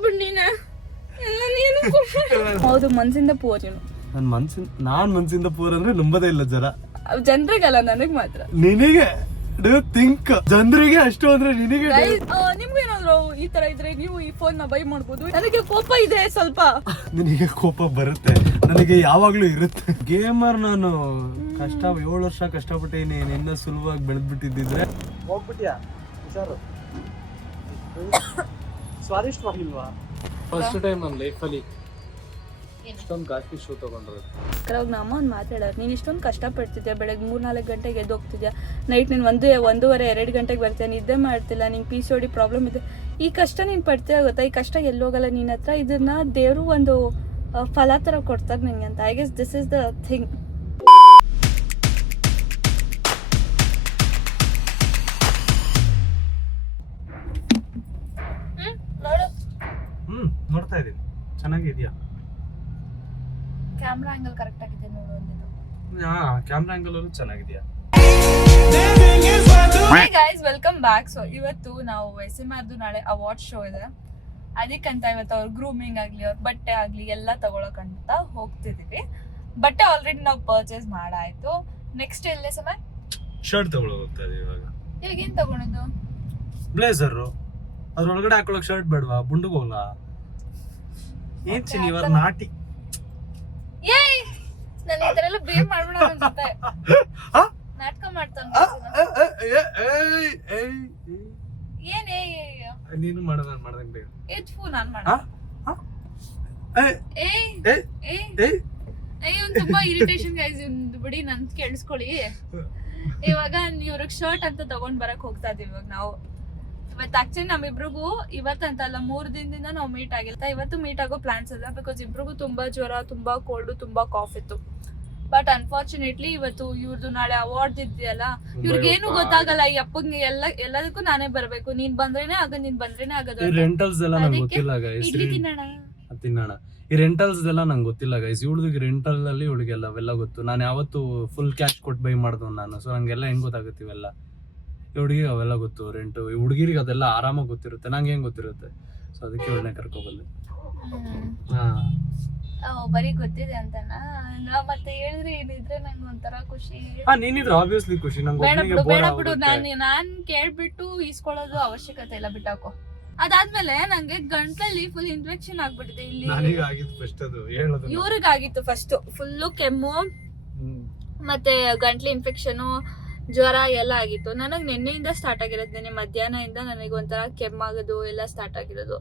ಇಟ್ಕೊಬಿಡ್ ನೀನ ಎಲ್ಲ ನೀನು ಹೌದು ಮನ್ಸಿಂದ ಪೂರ್ ನೀನು. ನಾನ್ ಮನ್ಸಿಂದ ಪೂರ್ ಅಂದ್ರೆ ನಂಬದೇ ಇಲ್ಲ ಜನ. ಜನರಿಗಲ್ಲ ನನಗ್ ಮಾತ್ರ. ನಿನಗೆ ಥಿಂಕ್ ಜನರಿಗೆ ಅಷ್ಟು ಅಂದ್ರೆ ನಿನಗೆ. ನಿಮ್ಗೇನಾದ್ರು ಈ ತರ ಇದ್ರೆ ನೀವು ಈ ಫೋನ್ ನ ಬೈ ಮಾಡ್ಬೋದು. ನನಗೆ ಕೋಪ ಇದೆ ಸ್ವಲ್ಪ. ನಿನಗೆ ಕೋಪ ಬರುತ್ತೆ, ನನಗೆ ಯಾವಾಗ್ಲೂ ಇರುತ್ತೆ. ಗೇಮರ್ ನಾನು ಕಷ್ಟ 7 ವರ್ಷ ಕಷ್ಟಪಟ್ಟೇನಿ. ನಿನ್ನ ಸುಲಭವಾಗಿ ಬೆಳೆದ್ಬಿಟ್ಟಿದ್ರೆ ಹೋಗ್ಬಿಟ್ಯಾ ಹುಷಾರು. ಸ್ವಾದಿಷ್ಟವಾಗಿಲ್ವಾ? ಫಸ್ಟ್ ಟೈಮ್ ನನ್ನ ಲೈಫಲ್ಲಿ ಇಷ್ಟೊಂದು ಕಾಫಿ ಶೂ ತಗೊಂಡ್ರೆ ನಮ್ಮ ಒಂದು ಮಾತಾಡೋರು, ನೀನು ಇಷ್ಟೊಂದು ಕಷ್ಟಪಡ್ತಿದ್ಯಾ, ಬೆಳಗ್ಗೆ 3-4 ಗಂಟೆಗೆ ಎದ್ದು ಹೋಗ್ತಿದ್ಯಾ, ನೈಟ್ ನೀನು 1-1:30-2 ಗಂಟೆಗೆ ಬರ್ತೀಯ, ನಿದ್ದೆ ಮಾಡ್ತಿಲ್ಲ, ನಿಂಗೆ PCOD ಪ್ರಾಬ್ಲಮ್ ಇದೆ, ಈ ಕಷ್ಟ ನೀನು ಪಡ್ತೀಯ ಗೊತ್ತಾ? ಈ ಕಷ್ಟ ಎಲ್ಲೋಗಲ್ಲ ನಿನ್ನ ಹತ್ರ. ಇದನ್ನ ದೇವರು ಒಂದು ಫಲ ಥರ ಕೊಡ್ತಾರೆ ನಿಂಗೆ ಅಂತ. I guess this is the thing. ನೋಡ್ತಾ ಇದೀನಿ, ಚೆನ್ನಾಗಿದ್ಯಾ? ಕ್ಯಾಮ್ರಾ ಆಂಗಲ್ ಕರೆಕ್ಟ್ ಆಗಿದೆ ನೋಡು. ಕ್ಯಾಮ್ರಾ ಆಂಗಲ್ ಅಲ್ಲೂ ಚೆನ್ನಾಗಿದ್ಯಾ? Hey guys, welcome back. So ಇವತ್ತು ನಾವು SMRದು ನಾಳೆ ಅವಾರ್ಡ್ ಶೋ ಇದೆ, ಅದಕ್ಕಂತ ಇವತ್ತು ಅವ್ರ ಗ್ರೂಮಿಂಗ್ ಆಗ್ಲಿ, ಅವ್ರ ಬಟ್ಟೆ ಆಗ್ಲಿ ಎಲ್ಲ ತಗೊಳಕಂತ ಹೋಗ್ತಿದೀವಿ. ಬಟ್ಟೆ ಆಲ್ರೆಡಿ ನಾವು ಪರ್ಚೇಸ್ ಮಾಡಾಯ್ತು. ನೆಕ್ಸ್ಟ್ ಎಲ್ಲೇ ಸಮಯ ಶರ್ಟ್ ತಗೊಳ್ಳೋಕೆ ಹೋಗ್ತಾ ಇದೀವಿ. ಇವಾಗ ಏನ್ ತಗೊಂಡಿದ್ದು? ಬ್ಲೇಸರ್. ಅದ್ರೊಳಗಡೆ ಹಾಕೊಳ್ಳೋಕೆ ಶರ್ಟ್ ಬೇಡವಾ? ಬುಂಡುಗ್ ಹೋಗ್ಲಾ? ಏನ್ ಚಿನ್ನಿವರ್ ನಾಟಿ. ಏಯ್ ನಾನು ಈ ತರ ಎಲ್ಲ ಬೇರೆ ಮಾಡ್ಬಿಡ ಅನ್ಸುತ್ತೆ. ನಾಟಕ ಮಾಡ್ತಾನೆ ಏನ್ ನೀನು ಮಾಡ್ದಂಗ್ ಬೇಗ ಎತ್ಫು ನಾನ್ ಮಾಡ. ಅಯ್ಯೋ ತುಂಬಾ ಇರಿಟೇಷನ್ ಗೈಸ್, ಬಿಡಿ ನನ್ ಕೇಳಿಸ್ಕೊಳ್ಳಿ. ಇವಾಗ ಇವ್ರಿಗೆ ಶರ್ಟ್ ಅಂತ ತಗೊಂಡ್ ಬರಕ್ ಹೋಗ್ತಾ ಇದೀವಿ. ಇವಾಗ ನಾವು ಇವತ್ತು ಆಕ್ಚುಲಿ ನಮ್ಮಿಬ್ರಿಗೂ ಇವತ್ತಂತಲ್ಲ 3 ದಿನದಿಂದ ನಾವು ಮೀಟ್ ಆಗಿಲ್ಲ. ಇವತ್ತು ಮೀಟ್ ಆಗೋ ಪ್ಲಾನ್ಸ್ ಇಲ್ಲ, ಬಿಕಾಸ್ ಇಬ್ರಿಗೂ ತುಂಬಾ ಜ್ವರ, ತುಂಬಾ ಕೋಲ್ಡ್, ತುಂಬಾ ಕಾಫ್ ಇತ್ತು. ಬಟ್ ಅನ್ಫಾರ್ಚುನೇಟ್ಲಿ ಇವತ್ತು ಇವ್ರದ್ದು ನಾಳೆ ಅವಾರ್ಡ್ ಇದೆಯಲ್ಲ, ಇವ್ರಿಗೇನು ಗೊತ್ತಾಗಲ್ಲ. ಈ ಅಪ್ಪಂಗೆ ಎಲ್ಲದಕ್ಕೂ ನಾನೇ ಬರ್ಬೇಕು. ನೀನ್ ಬಂದ್ರೇನೆ ಆಗೋದು. ರೆಂಟಲ್ಸ್ ಎಲ್ಲ ನಂಗೆ ಗೊತ್ತಿಲ್ಲ ಗೈಸ್. ಇಡ್ಲಿ ತಿನ್ನೋಣ. ಈ ರೆಂಟಲ್ಸ್ ಎಲ್ಲ ನಂಗೆ ಗೊತ್ತಿಲ್ಲ ಗೈಸ್. ಇವಳಿಗೆ ರೆಂಟಲ್ ಅಲ್ಲಿ ಇವಳಿಗೆಲ್ಲ ಅವೆಲ್ಲ ಗೊತ್ತು. ನಾನು ಯಾವತ್ತು ಫುಲ್ ಕ್ಯಾಶ್ ಕೊಟ್ಟು ಬೈ ಮಾಡ್ದವ್ ನಾನು. ಸೊ ನಂಗೆಲ್ಲ ಹೆಂಗ್ ಗೊತ್ತಾಗುತ್ತೆ ಇವೆಲ್ಲ. ಹುಡುಗಿಗೆ ಅವೆಲ್ಲ ಗೊತ್ತು. ರೆಂಟು ಹುಡುಗಿರಿಗೆ ಅದೆಲ್ಲ ಆರಾಮಾಗಿ ಗೊತ್ತಿರುತ್ತೆ, ನಂಗೆ ಹೆಂಗ್ ಗೊತ್ತಿರುತ್ತೆ. ಸೊ ಅದಕ್ಕೆ ಇವಳನ್ನೇ ಕರ್ಕೊಬಂದೆ. ಬರೀ ಗೊತ್ತಿದೆ ಅಂತನಾ? ಮತ್ತೆ ಹೇಳಿದ್ರೆ ಏನಿದ್ರೆ ನಂಗೆ ಒಂಥರ ಖುಷಿ. ನೀನಿದ್ರೆ ಆಬ್ವಿಯಸ್ಲಿ ಖುಷಿ. ಬೇಡ ಬಿಡು, ನಾನ್ ಕೇಳ್ಬಿಟ್ಟು ಈಸ್ಕೊಳ್ಳೋದು ಅವಶ್ಯಕತೆ ಇಲ್ಲ, ಬಿಟ್ಟಾಕೋ. ಅದಾದ್ಮೇಲೆ ನಂಗೆ ಗಂಟ್ಲಲ್ಲಿ ಫುಲ್ ಇನ್ಫೆಕ್ಷನ್ ಆಗ್ಬಿಟ್ಟಿದೆ. ಇಲ್ಲಿ ಇವ್ರಿಗಾಗಿತ್ತು ಫಸ್ಟ್ ಫುಲ್ಲು ಕೆಮ್ಮು ಮತ್ತೆ ಗಂಟ್ಲು ಇನ್ಫೆಕ್ಷನ್, ಜ್ವರ ಎಲ್ಲ ಆಗಿತ್ತು. ನನಗೆ ನಿನ್ನೆಯಿಂದ ಸ್ಟಾರ್ಟ್ ಆಗಿರೋದು. ನಿನ್ನೆ ಮಧ್ಯಾಹ್ನದಿಂದ ನನಗೆ ಒಂಥರ ಕೆಮ್ಮಾಗೋದು ಎಲ್ಲ ಸ್ಟಾರ್ಟ್ ಆಗಿರೋದು.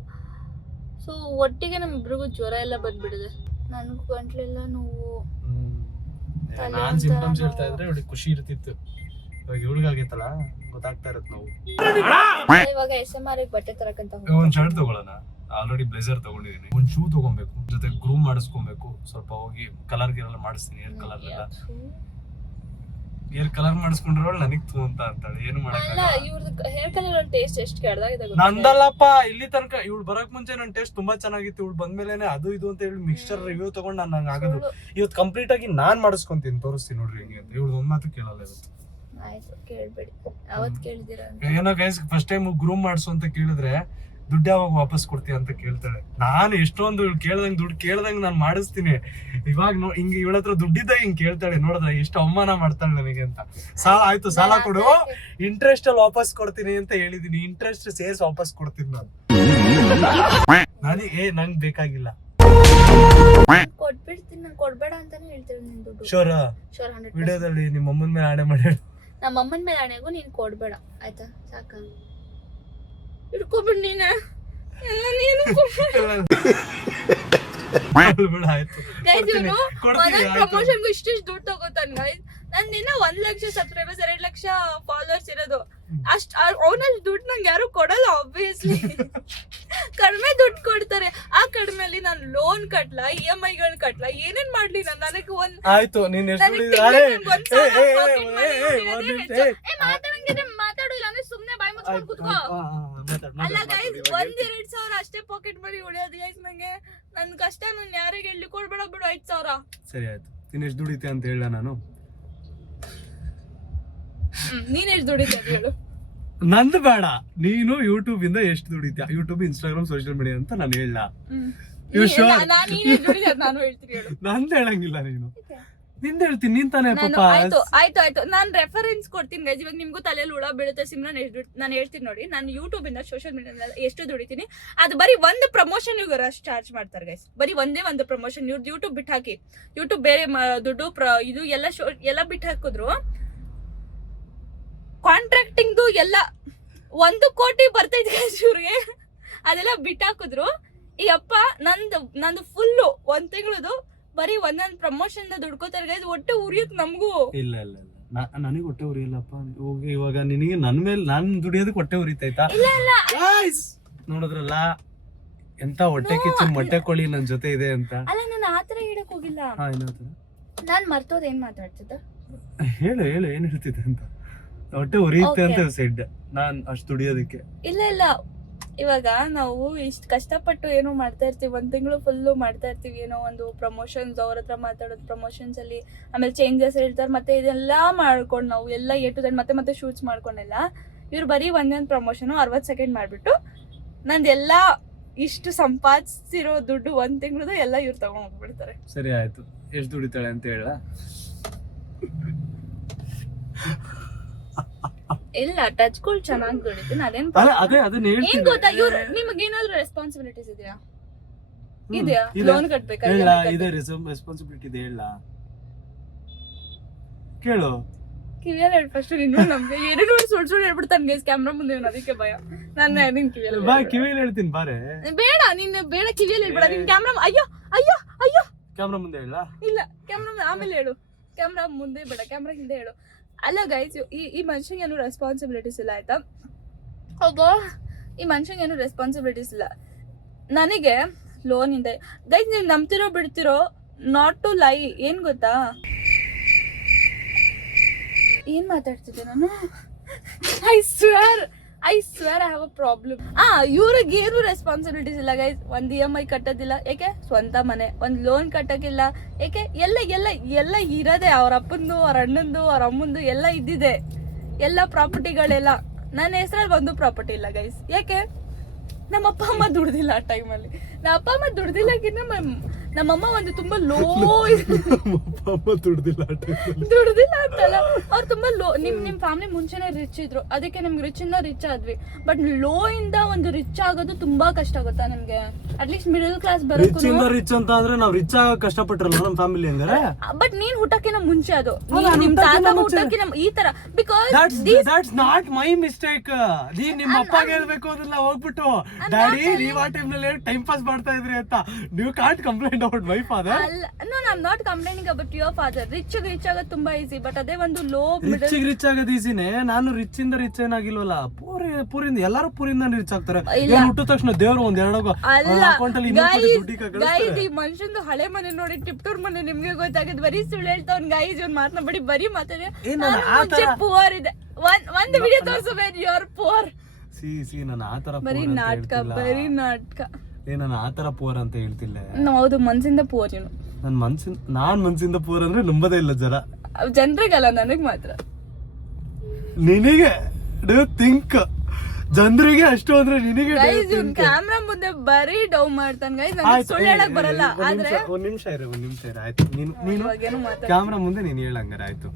ಸೊ ಒಟ್ಟಿಗೆ ನಮ್ಮಿಬ್ರಿಗೂ ಜ್ವರ ಎಲ್ಲ ಬಂದ್ಬಿಡಿದೆ. ನನಗೂ ಗಂಟ್ಲೆಲ್ಲ ನೋವು. ನಾನ್ ಸಿಂಪ್ಟಮ್ಸ್ ಹೇಳ್ತಾ ಇದ್ರೆ ಇವಳಿಗೆ ಖುಷಿ ಇರ್ತಿತ್ತು. ಇವಾಗ ಇವಳಿಗಾಗೈತಲ್ಲ ಗೊತ್ತಾಗ್ತಾ ಇರತ್ತೆ ನೋವು. ಇವಾಗ SMR ಬಟ್ಟೆ ತರಕಂತ ಒಂದ್ ಶರ್ಟ್ ತಗೊಳ್ಳೋಣ. ಆಲ್ರೆಡಿ ಬ್ಲೇಸರ್ ತಗೊಂಡಿದೀನಿ. ಒಂದ್ ಶೂ ತಗೊಬೇಕು, ಜೊತೆ ಗ್ರೂಮ್ ಮಾಡಿಸ್ಕೊಬೇಕು. ಸ್ವಲ್ಪ ಹೋಗಿ ಕಲರ್ ಗಿರೆಲ್ಲ ಮಾಡಿಸ್ತೀನಿ. ಹೇರ್ ಕಲರ್ ಮಾಡಿಸ್ಕೊಂಡ್ರೆ ನನಗ್ ತೂ ಅಂತ ಅಂತಾಳೆ. ಏನು ಮಾಡಲ್ಲ. ಇವ್ರದ್ದು ಹೇರ್ ಕಲರ್ ಟೇಸ್ಟ್ ಎಷ್ಟು ಕೆಡ್ದಾಗಿದೆ ನಂದಲ್ಲಪ್ಪ. ಇಲ್ಲಿ ತನಕ ಇವಳು ಬರಕ್ ಮುಂಚೆ ನನ್ನ ಟೇಸ್ಟ್ ತುಂಬಾ ಚೆನ್ನಾಗಿತ್ತು. ಇವಳು ಬಂದ್ಮೇಲೆ ಅದು ಇದು ಅಂತ ಹೇಳಿ ಮಿಕ್ಸ್ಚರ್ ರಿವ್ಯೂ ತಗೊಂಡ್ ನಂಗೆ ಆಗೋದು. ಇವತ್ತು ಕಂಪ್ಲೀಟ್ ಆಗಿ ನಾನ್ ಮಾಡಿಸ್ಕೊಂತೀನಿ, ತೋರಿಸ್ತೀನಿ ನೋಡ್ರಿ ಹೆಂಗೆ ಅಂತ. ಇವಳು ಒಂದ್ ಮಾತು ಕೇಳಲ್ಲ ಇವತ್ತು. ಆಯ್ತು ಕೇಳ್ಬೇಡಿ, ಅವತ್ ಕೇಳಿದಿರ. ಏನೋ ಗೈಸ್ ಫಸ್ಟ್ ಟೈಮ್ ಗ್ರೂಮ್ ಮಾಡಿಸು ಅಂತ ಕೇಳಿದ್ರೆ ದುಡ್ಡು ಯಾವಾಗ ವಾಪಸ್ ಕೊಡ್ತೀಯ ಅಂತ ಕೇಳ್ತಾಳೆ. ನಾನು ಎಷ್ಟೊಂದು ದುಡ್ಡು ಕೇಳ್ದಂಗ್ ನಾನು ಮಾಡಿಸ್ತೀನಿ. ಇವಾಗ ಹಿಂಗ ಇವಳ ಹತ್ರ ದುಡ್ಡಿದ್ದಾಗ ಹಿಂಗ್ ಕೇಳ್ತಾಳೆ. ನೋಡಿದ್ರೆ ಎಷ್ಟು ಅವಮಾನ ಮಾಡ್ತಾಳೆ ನನಗೆ ಅಂತ. ಸಾಲ ಆಯ್ತು, ಸಾಲ ಕೊಡು, ಇಂಟ್ರೆಸ್ಟ್ ಅಲ್ಲಿ ವಾಪಸ್ ಕೊಡ್ತೀನಿ ಅಂತ ಹೇಳಿದೀನಿ. ಇಂಟ್ರೆಸ್ಟ್ ಸೇರ್ಸ್ ವಾಪಸ್ ಕೊಡ್ತೀನಿ ನಾನು. ನಂಗೆ ಬೇಕಾಗಿಲ್ಲ, ಕೊಟ್ಬಿಡ್ತೀನಿ. ನಾನು ಕೊಡ್ಬೇಡ ಅಂತಾನೆ ಹೇಳ್ತೀನಿ. ನಿನ್ ದುಡ್ಡು ಶೋರ್ 100%. ವಿಡಿಯೋದಲ್ಲಿ ನಿಮ್ಮ ಅಮ್ಮನ ಮೇಲೆ ಆಣೆ ಮಾಡಿ. ನಮ್ಮ ಅಮ್ಮನ ಮೇಲೆ ಆಣೆಗೂ ನೀನ್ ಕೊಡ್ಬೇಡ ಆಯ್ತಾ? ಸಾಕ ಇಟ್ಕೊಬಿಡ್ ನೀನ ಎಲ್ಲ ನೀನು. ಪ್ರಮೋಷನ್ ಇಷ್ಟಿಷ್ಟು ದುಡ್ಡು ತಗೋತಾನ ಗೈಸ್. ನಂದಿನ 1 ಲಕ್ಷ ಸಬ್ಸ್ಕ್ರೈಬರ್ಸ್, 2 ಲಕ್ಷ ಫಾಲೋವರ್ಸ್ ಇರೋದು. ಅಷ್ಟ್ ಅವನಷ್ಟು ದುಡ್ಡು ನಂಗೆ ಯಾರು ಕೊಡಲ್ಲ ಆಬ್ವಿಯಸ್ಲಿ. ಕಡಿಮೆ ದುಡ್ಡು ಕೊಡ್ತಾರೆ. ಆ ಕಡಿಮೆಲಿ ನಾನು ಲೋನ್ ಕಟ್ಲಾ, EMI ಗಳು ಕಟ್ಲಾ, ಏನೇನ್ ಮಾಡ್ಲಿ ನಾನು? ನನಗೆ ಆಯ್ತು ನೀನ್ ಮಾತಾಡು, ಇಲ್ಲ ಅಂದ್ರೆ ಸುಮ್ನೆ ಬಾಯಿ ಮುಚ್ಕೊಂಡು ಕುತ್ಕೋ. ಅಲ್ಲ ಗೈಸ್, 1-2 ಸಾವಿರ ಅಷ್ಟೇ ಪಾಕೆಟ್ ಮನಿ ಉಳಿಯೋದು ಗೈಸ್. ನಂಗೆ ನನ್ ಕಷ್ಟ ನಾನು ಯಾರಿಗೆ ಹೇಳಿ ಕೊಡ್ಬೇಡ ಬಿಡು. 5,000 ಸರಿ ಆಯ್ತು. ನೀನ್ ಎಷ್ಟು ದುಡಿತೆ ಅಂತ ಹೇಳ ನಾನು. ನೀನ್ ಎಷ್ಟು ದುಡಿತ ಹೇಳು. ನಂದು ಬೇಡ, ನೀನು ಯೂಟ್ಯೂಬ್ ಇಂದ ಎಷ್ಟು ದುಡಿತ್ಯಾ, ಯೂಟ್ಯೂಬ್, ಇನ್ಸ್ಟಾಗ್ರಾಮ್, ಸೋಷಿಯಲ್ ಮೀಡಿಯಾ ಅಂತ ನಾನು ಹೇಳ. ನಾನು ಹೇಳ್ತೀನಿ ಹೇಳು. ನಂದು ಹೇಳಂಗಿಲ್ಲ, ನೀನು ನಿಂದ ಹೇಳ್ತೀನಿ. ನೀನ್ ತಾನೇ ಪಾಪ. ಆಯ್ತು ನಾನ್ ರೆಫರೆನ್ಸ್ ಕೊಡ್ತೀನಿ ಗೈಸ್. ಇವಾಗ ನಿಮ್ಗೂ ತಲೆಯಲ್ಲಿ ಹುಳ ಬೀಳುತ್ತೆ ಸಿಮ್ರನ್ ನಾನು ಹೇಳ್ತೀನಿ ನೋಡಿ. ನಾನು ಯೂಟ್ಯೂಬ್ ಇಂದ ಸೋಷಿಯಲ್ ಮೀಡಿಯಾ ಎಷ್ಟು ದುಡಿತೀನಿ, ಅದು ಬರೀ ಒಂದು ಪ್ರಮೋಷನ್ ಇವ್ರು ಅಷ್ಟು ಚಾರ್ಜ್ ಮಾಡ್ತಾರೆ ಗೈಸ್. ಬರೀ ಒಂದೇ ಒಂದು ಪ್ರಮೋಷನ್. ಇವ್ರದ್ದು ಯೂಟ್ಯೂಬ್ ಬಿಟ್ಟು ಹಾಕಿ, ಯೂಟ್ಯೂಬ್ ಬೇರೆ ದುಡ್ಡು ಇದು ಎಲ್ಲ ಬಿಟ್ಟು ಹಾಕಿದ್ರು, ಕಾಂಟ್ರಾಕ್ಟಿಂಗ್ದು ಎಲ್ಲ 1 ಕೋಟಿ ಬರ್ತೈತೆ ಗೈಸ್ ಇವ್ರಿಗೆ. ಅದೆಲ್ಲ ಬಿಟ್ಟು ಹಾಕಿದ್ರು. ಈ ಅಪ್ಪ ನಂದು ಫುಲ್ಲು 1 ತಿಂಗಳದು ಬರೀ ಒಂದೊಂದು ಪ್ರಮೋಷನ್ ದುಡ್ಕೋತಾರೆ ಗೈಸ್. ಹೊಟ್ಟೆ ಉರಿಯುತ್ತೆ ನಮಗೂ. ಇಲ್ಲ ನನಗೆ ಹೊಟ್ಟೆ ಉರಿಯಲ್ಲಪ್ಪ. ಇವಾಗ ನಿನಗೆ ನನ್ ಮೇಲೆ ನಾನ್ ದುಡಿಯೋದಕ್ಕೆ ಹೊಟ್ಟೆ ಉರಿತೈತಾ? ನೋಡಿದ್ರಲ್ಲ ಎಂತ ಹೊಟ್ಟೆ ಕಿಚ್ಚು ಮೊಟ್ಟೆ ಕೋಳಿ ನನ್ ಜೊತೆ ಇದೆ ಅಂತ. ಅಲ್ಲ ನಾನು ಆತರ ಹೇಳಕ್ ಹೋಗಿಲ್ಲ. ನಾನ್ ಮರ್ತೋದ್ ಏನ್ ಮಾತಾಡ್ತಿದ್ದ, ಹೇಳು ಏನ್ ಹೇಳ್ತಿದ್ದೆ ಅಂತ. ಹೊಟ್ಟೆ ಉರಿಯುತ್ತೆ ಅಂತ ಸೆಡ್ ನಾನ್ ಅಷ್ಟು ದುಡಿಯೋದಕ್ಕೆ. ಇಲ್ಲ ಇವಾಗ ನಾವು ಇಷ್ಟ ಕಷ್ಟಪಟ್ಟು ಏನೋ ಮಾಡ್ತಾ ಇರ್ತೀವಿ, 1 ತಿಂಗಳು ಫುಲ್ಲು ಮಾಡ್ತಾ ಇರ್ತೀವಿ, ಏನೋ ಒಂದು ಪ್ರಮೋಷನ್ಸ್, ಅವ್ರ ಹತ್ರ ಮಾತಾಡೋದು ಪ್ರಮೋಷನ್ಸ್ ಅಲ್ಲಿ, ಆಮೇಲೆ ಚೇಂಜಸ್ ಹೇಳ್ತಾರೆ, ಮತ್ತೆ ಇದೆಲ್ಲ ಮಾಡ್ಕೊಂಡು ನಾವು ಎಲ್ಲ A to Z ಮತ್ತೆ ಶೂಟ್ಸ್ ಮಾಡ್ಕೊಂಡೆಲ್ಲ. ಇವ್ರು ಬರೀ ಒಂದೊಂದು ಪ್ರಮೋಷನ್ 60 ಸೆಕೆಂಡ್ ಮಾಡ್ಬಿಟ್ಟು ನಂದೆಲ್ಲ ಇಷ್ಟು ಸಂಪಾದಿಸಿರೋ ದುಡ್ಡು 1 ತಿಂಗಳದು ಎಲ್ಲ ಇವ್ರು ತಗೊಂಡ್ ಹೋಗ್ಬಿಡ್ತಾರೆ. ಸರಿ ಆಯ್ತು, ಎಷ್ಟು ದುಡಿತಾಳೆ ಅಂತ ಹೇಳ. ಇಲ್ಲ ಟಚ್ಗಳು ಚೆನ್ನಾಗಿ ದುಡಿತೀನಿ, ಅದೇನ್ ಏನ್ ಗೊತ್ತಾ, ಇವ್ರು ನಿಮ್ಗೆ ಏನಾದ್ರು ರೆಸ್ಪಾನ್ಸಿಬಿಲಿಟೀಸ್ ಇದೆಯಾ? ಲೋನ್ ಕಟ್ಬೇಕಾ? ಇದೆ ರೆಸ್ಪಾನ್ಸಿಬಿಲಿಟಿ ಇದೆ, ಹೇಳ ಕೇಳು. ಕಿವಿಯಲ್ಲಿ ಹೇಳಿ ಫಸ್ಟ್. ನೀನು ನಮ್ಗೆ ಏನೇನು ಸುಳ್ಳು ಹೇಳ್ಬಿಡ್ತಾನೆ ಗೈಸ್ ಕ್ಯಾಮ್ರಾ ಮುಂದೆ, ಅದಕ್ಕೆ ಭಯ. ನಾನು ನಿನ್ ಕಿವಿಯಲ್ಲಿ ಹೇಳ್ತೀನಿ ಬಾರೆ. ಬೇಡ ನೀನು ಬೇಡ, ಕಿವಿಯಲ್ಲಿ ಹೇಳ್ಬೇಡ. ನಿನ್ ಕ್ಯಾಮ್ರಾ ಅಯ್ಯೋ ಕ್ಯಾಮ್ರಾ ಮುಂದೆ ಹೇಳ. ಇಲ್ಲ ಕ್ಯಾಮ್ರಾ ಆಮೇಲೆ ಹೇಳು, ಕ್ಯಾಮ್ರಾ ಮುಂದೆ ಬೇಡ, ಕ್ಯಾಮ್ರಾ ಹಿಂದೆ ಹೇಳು. ಅಲ್ಲ ಗೈಸ್, ಈ ಮನುಷ್ಯಂಗೆ ಏನು ರೆಸ್ಪಾನ್ಸಿಬಿಲಿಟೀಸ್ ಇಲ್ಲ ಆಯ್ತಾ? ಈ ಮನುಷ್ಯಂಗೆ ಏನು ರೆಸ್ಪಾನ್ಸಿಬಿಲಿಟೀಸ್ ಇಲ್ಲ. ನನಗೆ ಲೋನ್ ಇದೆ ಗೈಸ್. ನೀವು ನಂಬ್ತಿರೋ ಬಿಡ್ತಿರೋ, ನಾಟ್ ಟು ಲೈ. ಏನ್ ಗೊತ್ತಾ, ಏನ್ ಮಾತಾಡ್ತಿದ್ದೆ ನಾನು? I square I have a problem. ಇವ್ರಿಗೆ ಏನು ರೆಸ್ಪಾನ್ಸಿಬಿಲಿಟೀಸ್ ಇಲ್ಲ ಗೈಸ್. ಒಂದ್ EMI ಕಟ್ಟೋದಿಲ್ಲ, ಏಕೆ? ಸ್ವಂತ ಮನೆ. ಒಂದ್ ಲೋನ್ ಕಟ್ಟಕ್ಕಿಲ್ಲ, ಏಕೆ? ಎಲ್ಲ ಇರೋದೆ ಅವ್ರ ಅಪ್ಪಂದು, ಅವ್ರ ಅಣ್ಣಂದು, ಅವ್ರ ಅಮ್ಮಂದು ಎಲ್ಲ ಇದ್ದಿದೆ. ಎಲ್ಲ ಪ್ರಾಪರ್ಟಿಗಳೆಲ್ಲ ನನ್ನ ಹೆಸರಲ್ಲಿ ಒಂದು ಪ್ರಾಪರ್ಟಿ ಇಲ್ಲ ಗೈಸ್. ಯಾಕೆ? ನಮ್ಮ ಅಪ್ಪ ಅಮ್ಮ ದುಡ್ದಿಲ್ಲ ಆ ಟೈಮಲ್ಲಿ. ನಮ್ಮ ಅಪ್ಪ ಅಮ್ಮ ದುಡ್ದಿಲ್ಲಕ್ಕಿಂತ ನಮ್ಮಮ್ಮ ಒಂದು ತುಂಬಾ ಲೋ ದುಡ್ದಿಲ್ಲ ಅಂತಲ್ಲ, ಅವ್ರು ತುಂಬಾ ಲೋ. ನಿಮ್ ಫ್ಯಾಮಿಲಿ ಮುಂಚೆನೆ ರಿಚ್ ಇದ್ರು, ಅದಕ್ಕೆ ನಿಮ್ಗೆ ರಿಚ್ ಇಂದ ರಿಚ್ ಆದ್ವಿ. ಬಟ್ ಲೋ ಇಂದ ಒಂದು ರಿಚ್ ಆಗೋದು ತುಂಬಾ ಕಷ್ಟ ಆಗುತ್ತಾ ನಿಮ್ಗೆ? ಅಟ್ಲೀಸ್ಟ್ ಮಿಡಲ್ ಕ್ಲಾಸ್ ಬರೋಕು. ರಿಚ್ ಅಂತ ಅಂದ್ರೆ ನಾವು ರಿಚ್ ಆಗ ಕಷ್ಟಪಟ್ಟಿರಲ್ಲ ನಮ್ಮ ಫ್ಯಾಮಿಲಿ ಅಂದ್ರೆ. ಬಟ್ ನೀನ್ ಹುಟ್ಟಕ್ಕಿನ ಮುಂಚೆ ಅದು ನಿಮ್ ತಾತ ಹುಟ್ಟಕ್ಕಿನ ಈ ತರ. Because that's not my mistake. ನಿಮ್ಮ ಅಪ್ಪಗೆ ಹೇಳ್ಬೇಕು ಅದನ್ನ ಹೋಗ್ಬಿಟ್ಟು, ಡ್ಯಾಡಿ ನೀವ್ ಆ ಟೈಮ್ ನಲ್ಲಿ ಟೈಮ್ ಪಾಸ್ ಮಾಡ್ತಾ ಇದ್ರಿ ಅಂತ. ನೀವು can't complaint about my father. No I am not complaining about your father. Rich ಆಗೋದು ತುಂಬಾ ಈಸಿ, ಬಟ್ ಅದೇ ಒಂದು ಲೋ ರಿಚ್ ಆಗೋದು ಈಸಿನೇ. ನಾನು ರಿಚ್ ಇಂದ ರಿಚ್ ಏನಾಗಿಲ್ವಲ್ಲ, ಪೂರಿಂದ ಎಲ್ಲಾರು ಪೂರಿಂದ ರಿಚ್ ಆಗ್ತಾರೆ. ಹುಟ್ಟಿದ ತಕ್ಷಣ ದೇವ್ರು ಒಂದ್ ಎರಡೋಗ ಅಕೌಂಟ್ ಅಲ್ಲಿ ಗೈಸ್. ಈ ಮನುಷ್ಯಂದು ಹಳೆ ಮನೆ ನೋಡಿ, ಟಿಪ್ಟೂರ್ ಮನೆ ನಿಮ್ಗೆ ಗೊತ್ತಾಗದ್. ಬರೀ ಸುಳ್ಳು ಹೇಳ್ತಾವ್ ಗೈಸ್. ಇವ್ನ್ ಮಾತನಾಡಿ ಬರೀ ಮಾತಾಡಿ ಪೂರ್ ಇದೆ. ಒಂದ್ ವಿಡಿಯೋ ತೋರ್ಸು where you are poor. See ನಾನು ಆತರ ಬರೀ ನಾಟಕ. ನಾನು ಆತರ ಪೂರ್ ಅಂತ ಹೇಳ್ತಿಲ್ಲ. ಹೌದು, ಮನ್ಸಿಂದ ಪೂರ್. ನೀನು ನಾನ್ ಮನ್ಸಿಂದ ಪೂರ್ ಅಂದ್ರೆ ನಂಬದೇ ಇಲ್ಲ ಜನರಿಗಲ್ಲ, ನನಗ್ ಮಾತ್ರ. ನಿನಗೆ ಥಿಂಕ್ ಜನರಿಗೆ ಅಷ್ಟು ಅಂದ್ರೆ ನಿನಗೆ ಕ್ಯಾಮ್ರಾ ಮುಂದೆ ಬರೀ ಡೌ ಮಾಡ್ತಾನೆ ಗೈಸ್. ನನಗೆ ಸುಳ್ಳು ಹೇಳಕ್ ಬರಲ್ಲ. ಆದ್ರೆ ಒಂದ್ ನಿಮಿಷ ಇರು ಆಯ್ತು. ನೀನು ಕ್ಯಾಮ್ರಾ ಮುಂದೆ ನೀನ್ ಹೇಳಂಗಾರ ಆಯ್ತು.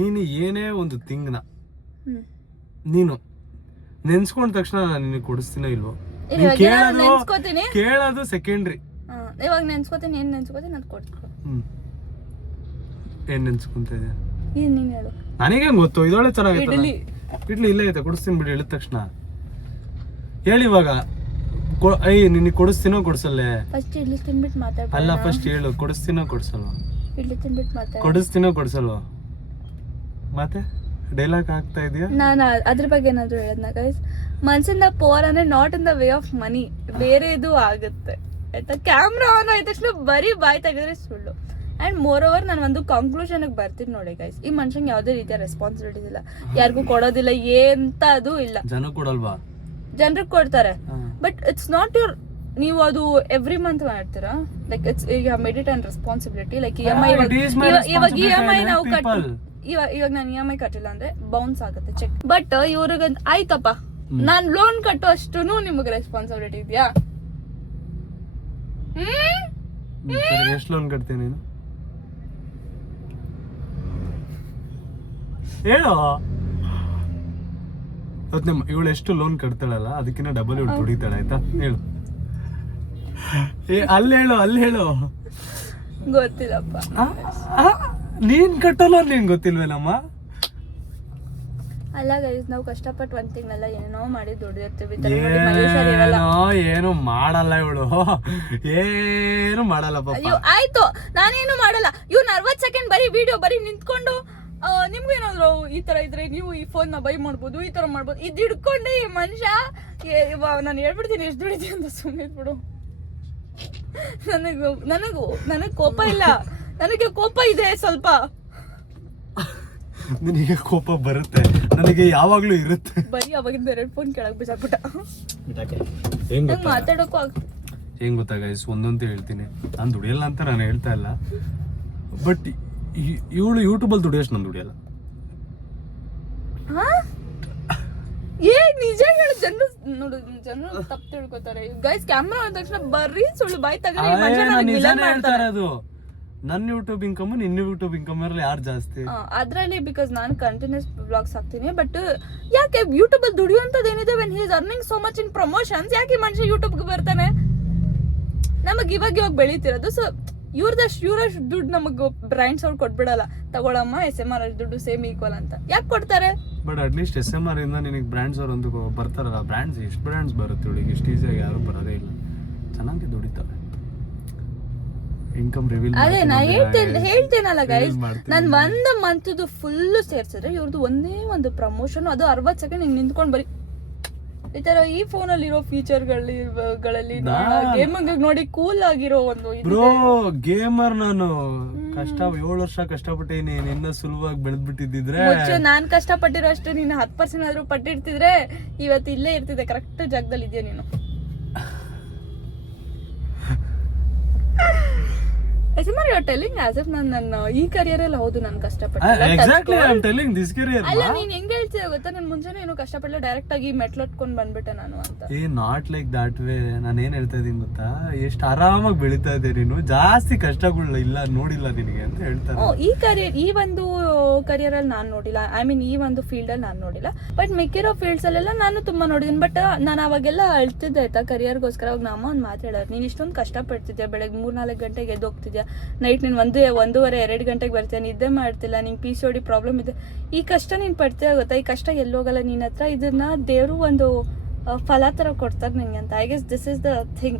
ನೀನು ಏನೇ ಒಂದು ಥಿಂಗ್ನ ನೀನು ನೆನ್ಸ್ಕೊಂಡ ತಕ್ಷಣ ನಾನು ನಿನಗೆ ಕೊಡಿಸ್ತೀನೋ ಇಲ್ವೋ? ಕೇಳೋದು ಸೆಕೆಂಡ್ರಿ. ಇವಾಗ ನೆನ್ಸ್ಕೊತೀನಿ, ಏನ್ ನೆನ್ಸ್ಕೊತೀನಿ ಅದ್ ಕೊಡ್ತೀನಿ. ಏನ್ ನೆನ್ಸ್ಕೊಂತ ಇದೆ? ನೀನ್ ಹೇಳು. ನನಗೆ ಗೊತ್ತು, ಇದೊಳ್ಳೆ ಚೆನ್ನಾಗಿತ್ತು. ಇಡ್ಲಿ ಇಲ್ಲೇ ಐತೆ, ಕೊಡಿಸ್ತೀನಿ ಬಿಡಿ. ಹೇಳಿದ ತಕ್ಷಣ ಹೇಳಿ. ಇವಾಗ ನಿನಗೆ ಕೊಡಿಸ್ತೀನೋ ಕೊಡ್ಸಲ್ಲೇ? ಫಸ್ಟ್ ಇಡ್ಲಿ ತಿನ್ಬಿಟ್ಟು ಮಾತಾಡ. ಅಲ್ಲ, ಫಸ್ಟ್ ಹೇಳು, ಕೊಡಿಸ್ತೀನೋ ಕೊಡ್ಸಲ್ವಾ? ಇಡ್ಲಿ ತಿನ್ಬಿಟ್ಟು ಮಾತಾಡ. ಕೊಡಿಸ್ತೀನೋ ಕೊಡ್ಸಲ್ವಾ? ಮತ್ತೆ ಡೈಲಾಗ್ ಆಗ್ತಾ ಇದೆಯಾ? ನಾನು ಅದ್ರ ಬಗ್ಗೆ ಏನಾದ್ರು ಹೇಳದ್ನ ಗೈಸ್? ಮನ್ಸಿಂದ ಪೋರ್ ಅಂದ್ರೆ not in the way of money, ಬೇರೆ ಇದು ಆಗುತ್ತೆ ಆಯ್ತಾ? ಕ್ಯಾಮ್ರಾ ಆನ್ ಆಯ್ತ ತಕ್ಷಣ ಬರೀ ಬಾಯ್ ತೆಗೆದ್ರೆ ಸುಳ್ಳು. ಅಂಡ್ ಮೋರ್ ಓವರ್ ನಾನು ಒಂದು ಕನ್ಕ್ಲೂಷನ್ ಬರ್ತೀನಿ ನೋಡಿ ಗೈಸ್. ಈ ಮನುಷ್ಯಂಗೆ ಯಾವುದೇ ರೀತಿಯ ರೆಸ್ಪಾನ್ಸಿಬಿಲಿಟೀಸ್ ಇಲ್ಲ, ಯಾರಿಗೂ ಕೊಡೋದಿಲ್ಲ, ಎಂತ ಅದು ಇಲ್ಲ. ಜನ ಕೊಡಲ್ವಾ? ಜನರಿಗೆ ಕೊಡ್ತಾರೆ, ಬಟ್ ಇಟ್ಸ್ ನಾಟ್ ಯುವರ್. ನೀವು ಅದು ಎವ್ರಿ ಮಂತ್ ಮಾಡ್ತೀರಾ? Like it's you have made it and responsibility. Like EMI ಇವಾಗ EMI ನಾವು ಇವಾಗ ನಾನು EMI ಕಟ್ಟಿಲ್ಲ ಅಂದ್ರೆ ಬೌನ್ಸ್ ಆಗುತ್ತೆ ಚೆಕ್. ಬಟ್ ಇವ್ರಿಗೆ ಆಯ್ತಪ್ಪ ನಾನ್ ಲೋನ್ ಕಟ್ಟೋ ಅಷ್ಟುನು ನಿಮಗೆ ರೆಸ್ಪಾನ್ಸಿಬಿಲಿಟಿ ಇದೆಯಾ? ಎಷ್ಟು ಲೋನ್ ಕಟ್ತೀನಿ ನೀನು ಹೇಳು. ಇವಳು ಎಷ್ಟು ಲೋನ್ ಕಟ್ತಾಳಲ್ಲ ಅದಕ್ಕಿಂತ ಡಬಲ್ ಇವಳು ದುಡಿತಾಳೆ ಆಯ್ತಾ ಹೇಳು. ಅಲ್ಲಿ ಹೇಳು ಗೊತ್ತಿಲ್ಲಪ್ಪ. ನೀನ್ ಕಟ್ಟಲ್ಲ ನೀನ್ ಗೊತ್ತಿಲ್ವೇನಮ್ಮ? ಅಲ್ಲ ಗೈಸ್ ನಾವು ಕಷ್ಟಪಟ್ಟು ಒಂದ್ ತಿಂಗಳಲ್ಲ ಏನೋ ಮಾಡಿ ದುಡಿದಿರ್ತೀವಿ. ಏನು ಮಾಡಲ್ಲ ಇವಳು, ಏನು ಮಾಡಲ್ಲ ಪಾಪ. ಅಯ್ಯೋ ಆಯ್ತು ನಾನೇನು ಮಾಡಲ್ಲ. ಇವ್ನು 40 ಸೆಕೆಂಡ್ ಬರೀ ವಿಡಿಯೋ ಬರೀ ನಿಂತ್ಕೊಂಡು ನಿಮ್ಗೂ ಏನಾದ್ರು ಈ ತರ ಇದ್ರೆ ನೀವು ಈ ಫೋನ್ ನ ಬೈ ಮಾಡ್ಬೋದು, ಈ ತರ ಮಾಡ್ಬೋದು. ಇದ್ ಹಿಡ್ಕೊಂಡು ಈ ಮನುಷ್ಯ ನಾನು ಹೇಳ್ಬಿಡ್ತೀನಿ ಎಷ್ಟು ದುಡಿತೀನಿ ಅಂತ. ಸುಮ್ಮನೆ ಬಿಡು. ನನಗ್ ಕೋಪ ಇಲ್ಲ, ನನಗೆ ಕೋಪ ಇದೆ ಸ್ವಲ್ಪ. ನಿನಗೆ ಕೋಪ ಬರುತ್ತೆ, ನನಗೆ ಯಾವಾಗ್ಲೂ ಇರುತ್ತೆ. ಬರೀ ಅವಾಗಿಂದ 2 ಫೋನ್ ಕೆಳಗ್ ಬಿಸಾಕ್ಬಿಟ್ಟ. ಮಾತಾಡೋಕು ಹೆಂಗ್ ಗೊತ್ತಾ ಗೈಸ್, ಒಂದೊಂದು ಹೇಳ್ತೀನಿ. ನಾನು ದುಡಿಯಲ್ಲ ಅಂತ ನಾನು ಹೇಳ್ತಾ ಇಲ್ಲ, ಬಟ್ ಇವಳು ಯೂಟ್ಯೂಬಲ್ಲಿ ದುಡಿಯೋಷ್ಟು ನಾನು ದುಡಿಯಲ್ಲ. ನಿಜ ಹೇಳು, ಜನರು ತಪ್ಪು ತಿಳ್ಕೊತಾರೆ ಗೈಸ್. ಕ್ಯಾಮ್ರಾ ಅಂದ ತಕ್ಷಣ ಬರ್ರಿ ಸುಳ್ಳು ಬಾಯ್ ತಗೊಂಡು. ಅದು ನನ್ನ ಯೂಟ್ಯೂಬ್ ಇನ್ಕಮ್ ನಿನ್ನ ಯೂಟ್ಯೂಬ್ ಇನ್ಕಮ್ ಇರಲಿ ಯಾರು ಜಾಸ್ತಿ ಅದ್ರಲ್ಲಿ. ಬಿಕಾಸ್ ನಾನು ಕಂಟಿನ್ಯೂಸ್ ಬ್ಲಾಗ್ಸ್ ಹಾಕ್ತೀನಿ. ಬಟ್ ಯಾಕೆ ಯೂಟ್ಯೂಬ್ ಅಲ್ಲಿ ದುಡಿಯುವಂತದ್ದು ಏನಿದೆ, when he is earning so much in promotions, ಯಾಕೆ ಮನುಷ್ಯ ಯೂಟ್ಯೂಬ್ಗೆ ಬರ್ತಾನೆ? ನಮಗ್ ಇವಾಗ ಬೆಳೀತಿರೋದು. ಸೊ ಇವ್ರಷ್ಟು ದುಡ್ಡು ನಮಗ್ ಬ್ರ್ಯಾಂಡ್ಸ್ ಅವ್ರು ಕೊಟ್ಬಿಡಲ್ಲ. ತಗೊಳಮ್ಮ SMR ದುಡ್ಡು ಸೇಮ್ ಈಕ್ವಲ್ ಅಂತ ಯಾಕೆ ಕೊಡ್ತಾರೆ? ಬಟ್ ಅಟ್ಲೀಸ್ಟ್ SMR ಇಂದ ನಿನಗೆ ಬ್ರ್ಯಾಂಡ್ಸ್ ಅವ್ರು ಒಂದು ಬರ್ತಾರಲ್ಲ. ಬ್ರ್ಯಾಂಡ್ಸ್ ಎಷ್ಟು ಬ್ರ್ಯಾಂಡ್ಸ್ ಬರುತ್ತೆ ಇವಳಿಗೆ, ಇಷ್ಟು ಈಸಿಯಾಗಿ ಯಾರು ಬರೋದೇ ಇಲ್ಲ. ಚೆನ್ನಾಗಿ ದುಡಿತಾರೆ. ಇನ್ಕಮ್ ರಿವೀಲ್ ಅದೇ ನಾ ಹೇಳ್ತೇನಲ್ಲ ಗೈಸ್, ನಾನು 1 ಮಂತ್ದು ಫುಲ್ ಸೇರ್ಸಿದ್ರೆ ಇವ್ರದ್ದು ಒಂದೇ ಒಂದು ಪ್ರಮೋಷನ್, ಅದು 60 ಸೆಕೆಂಡ್ ಹಿಂಗ್ ನಿಂತ್ಕೊಂಡ್ ಬರೀ ಈ ತರ. ಈ ಫೋನ್ ಅಲ್ಲಿ ಇರೋ ಫೀಚರ್ ಗಳಲ್ಲಿ ಗೇಮಿಂಗ್ ನೋಡಿ ಕೂಲ್ ಆಗಿರೋ ಒಂದು ಬ್ರೋ ಗೇಮರ್. ನಾನು 7 ವರ್ಷ ಕಷ್ಟಪಟ್ಟಿನಿ, ನಿನ್ನ ಸುಲಭವಾಗಿ ಬೆಳೆದ್ಬಿಟ್ಟಿದ್ರೆ. ನಾನ್ ಕಷ್ಟಪಟ್ಟಿರೋ ಅಷ್ಟು ನೀನು 10% ಆದ್ರೂ ಪಟ್ಟಿರ್ತಿದ್ರೆ ಇವತ್ತು ಇಲ್ಲೇ ಇರ್ತಿದ್ದೆ, ಕರೆಕ್ಟ್ ಜಾಗದಲ್ಲಿ ಇದೆಯಾ ನೀನು. SMR you're telling as if ನನ್ನ ಈ ಕರಿಯರ್ ಅಲ್ಲಿ ಹೌದು ನಾನು ಕಷ್ಟಪಟ್ಟಿಲ್ಲ. Exactly, I'm telling this career. ಅಲ್ಲ ನೀನ್ ಹೆಂಗ್ ಹೇಳ್ತೀಯ ಗೊತ್ತಾ, ನಾನು ಮುಂಚೆನೇ ಏನು ಕಷ್ಟಪಡಲ್ಲ, ಡೈರೆಕ್ಟ್ ಆಗಿ ಮೆಟ್ಲಟ್ಕೊಂಡ್ ಬಂದ್ಬಿಟ್ಟೆ ನಾನು ಅಂತ. Not like that way. ನಾನು ಏನ್ ಹೇಳ್ತಾ ಇದೀನಿ ಗೊತ್ತಾ, ಎಷ್ಟು ಆರಾಮಾಗಿ ಬೆಳೀತಾ ಇದ್ದೆ ನೀನು, ಜಾಸ್ತಿ ಕಷ್ಟಗಳು ಇಲ್ಲ ನೋಡಿಲ್ಲ ನಿನಗೆ ಅಂತ ಹೇಳ್ತಾರೆ. ಈ ಒಂದು ಕರಿಯರ್ ಅಲ್ಲಿ ನಾನು ನೋಡಿಲ್ಲ, ಐ ಮೀನ್ ಈ ಒಂದು ಫೀಲ್ಡ್ ಅಲ್ಲಿ ನಾನು ನೋಡಿಲ್ಲ. ಬಟ್ ಮಿಕ್ಕಿರೋ ಫೀಲ್ಡ್ಸ್ ಅಲ್ಲೆಲ್ಲ ನಾನು ತುಂಬಾ ನೋಡಿದೀನಿ. ಬಟ್ ನಾನು ಅವಾಗೆಲ್ಲ ಅಳ್ತಿದ್ದೆ ಆಯ್ತಾ ಕರಿಯರ್ಗೋಸ್ಕರ. ಅವಾಗ ನಮ್ಮ ಒಂದು ಮಾತು ಹೇಳೋರು, ನೀನ್ ಇಷ್ಟೊಂದು ಕಷ್ಟಪಡ್ತಿದ್ಯಾ, ಬೆಳಗ್ಗೆ 3-4 ಗಂಟೆಗೆ ಎದ್ದು ಹೋಗ್ತಿದ್ಯಾ, ನೈಟ್ ನೀನು 1-1:30-2 ಗಂಟೆಗೆ ಬರ್ತೀಯ, ನಿದ್ದೆ ಮಾಡ್ತಿಲ್ಲ, ನಿಂಗೆ PCOD ಪ್ರಾಬ್ಲಮ್ ಇದೆ. ಈ ಕಷ್ಟ ನೀನು ಪಡ್ತೀಯ ಗೊತ್ತಾ, ಈ ಕಷ್ಟ ಎಲ್ಲೋಗಲ್ಲ ನಿನ್ನ ಹತ್ರ. ಇದನ್ನ ದೇವರು ಒಂದು ಫಲ ತರ ಕೊಡ್ತಾರೆ ನಿಂಗೆ ಅಂತ. I guess this is the thing.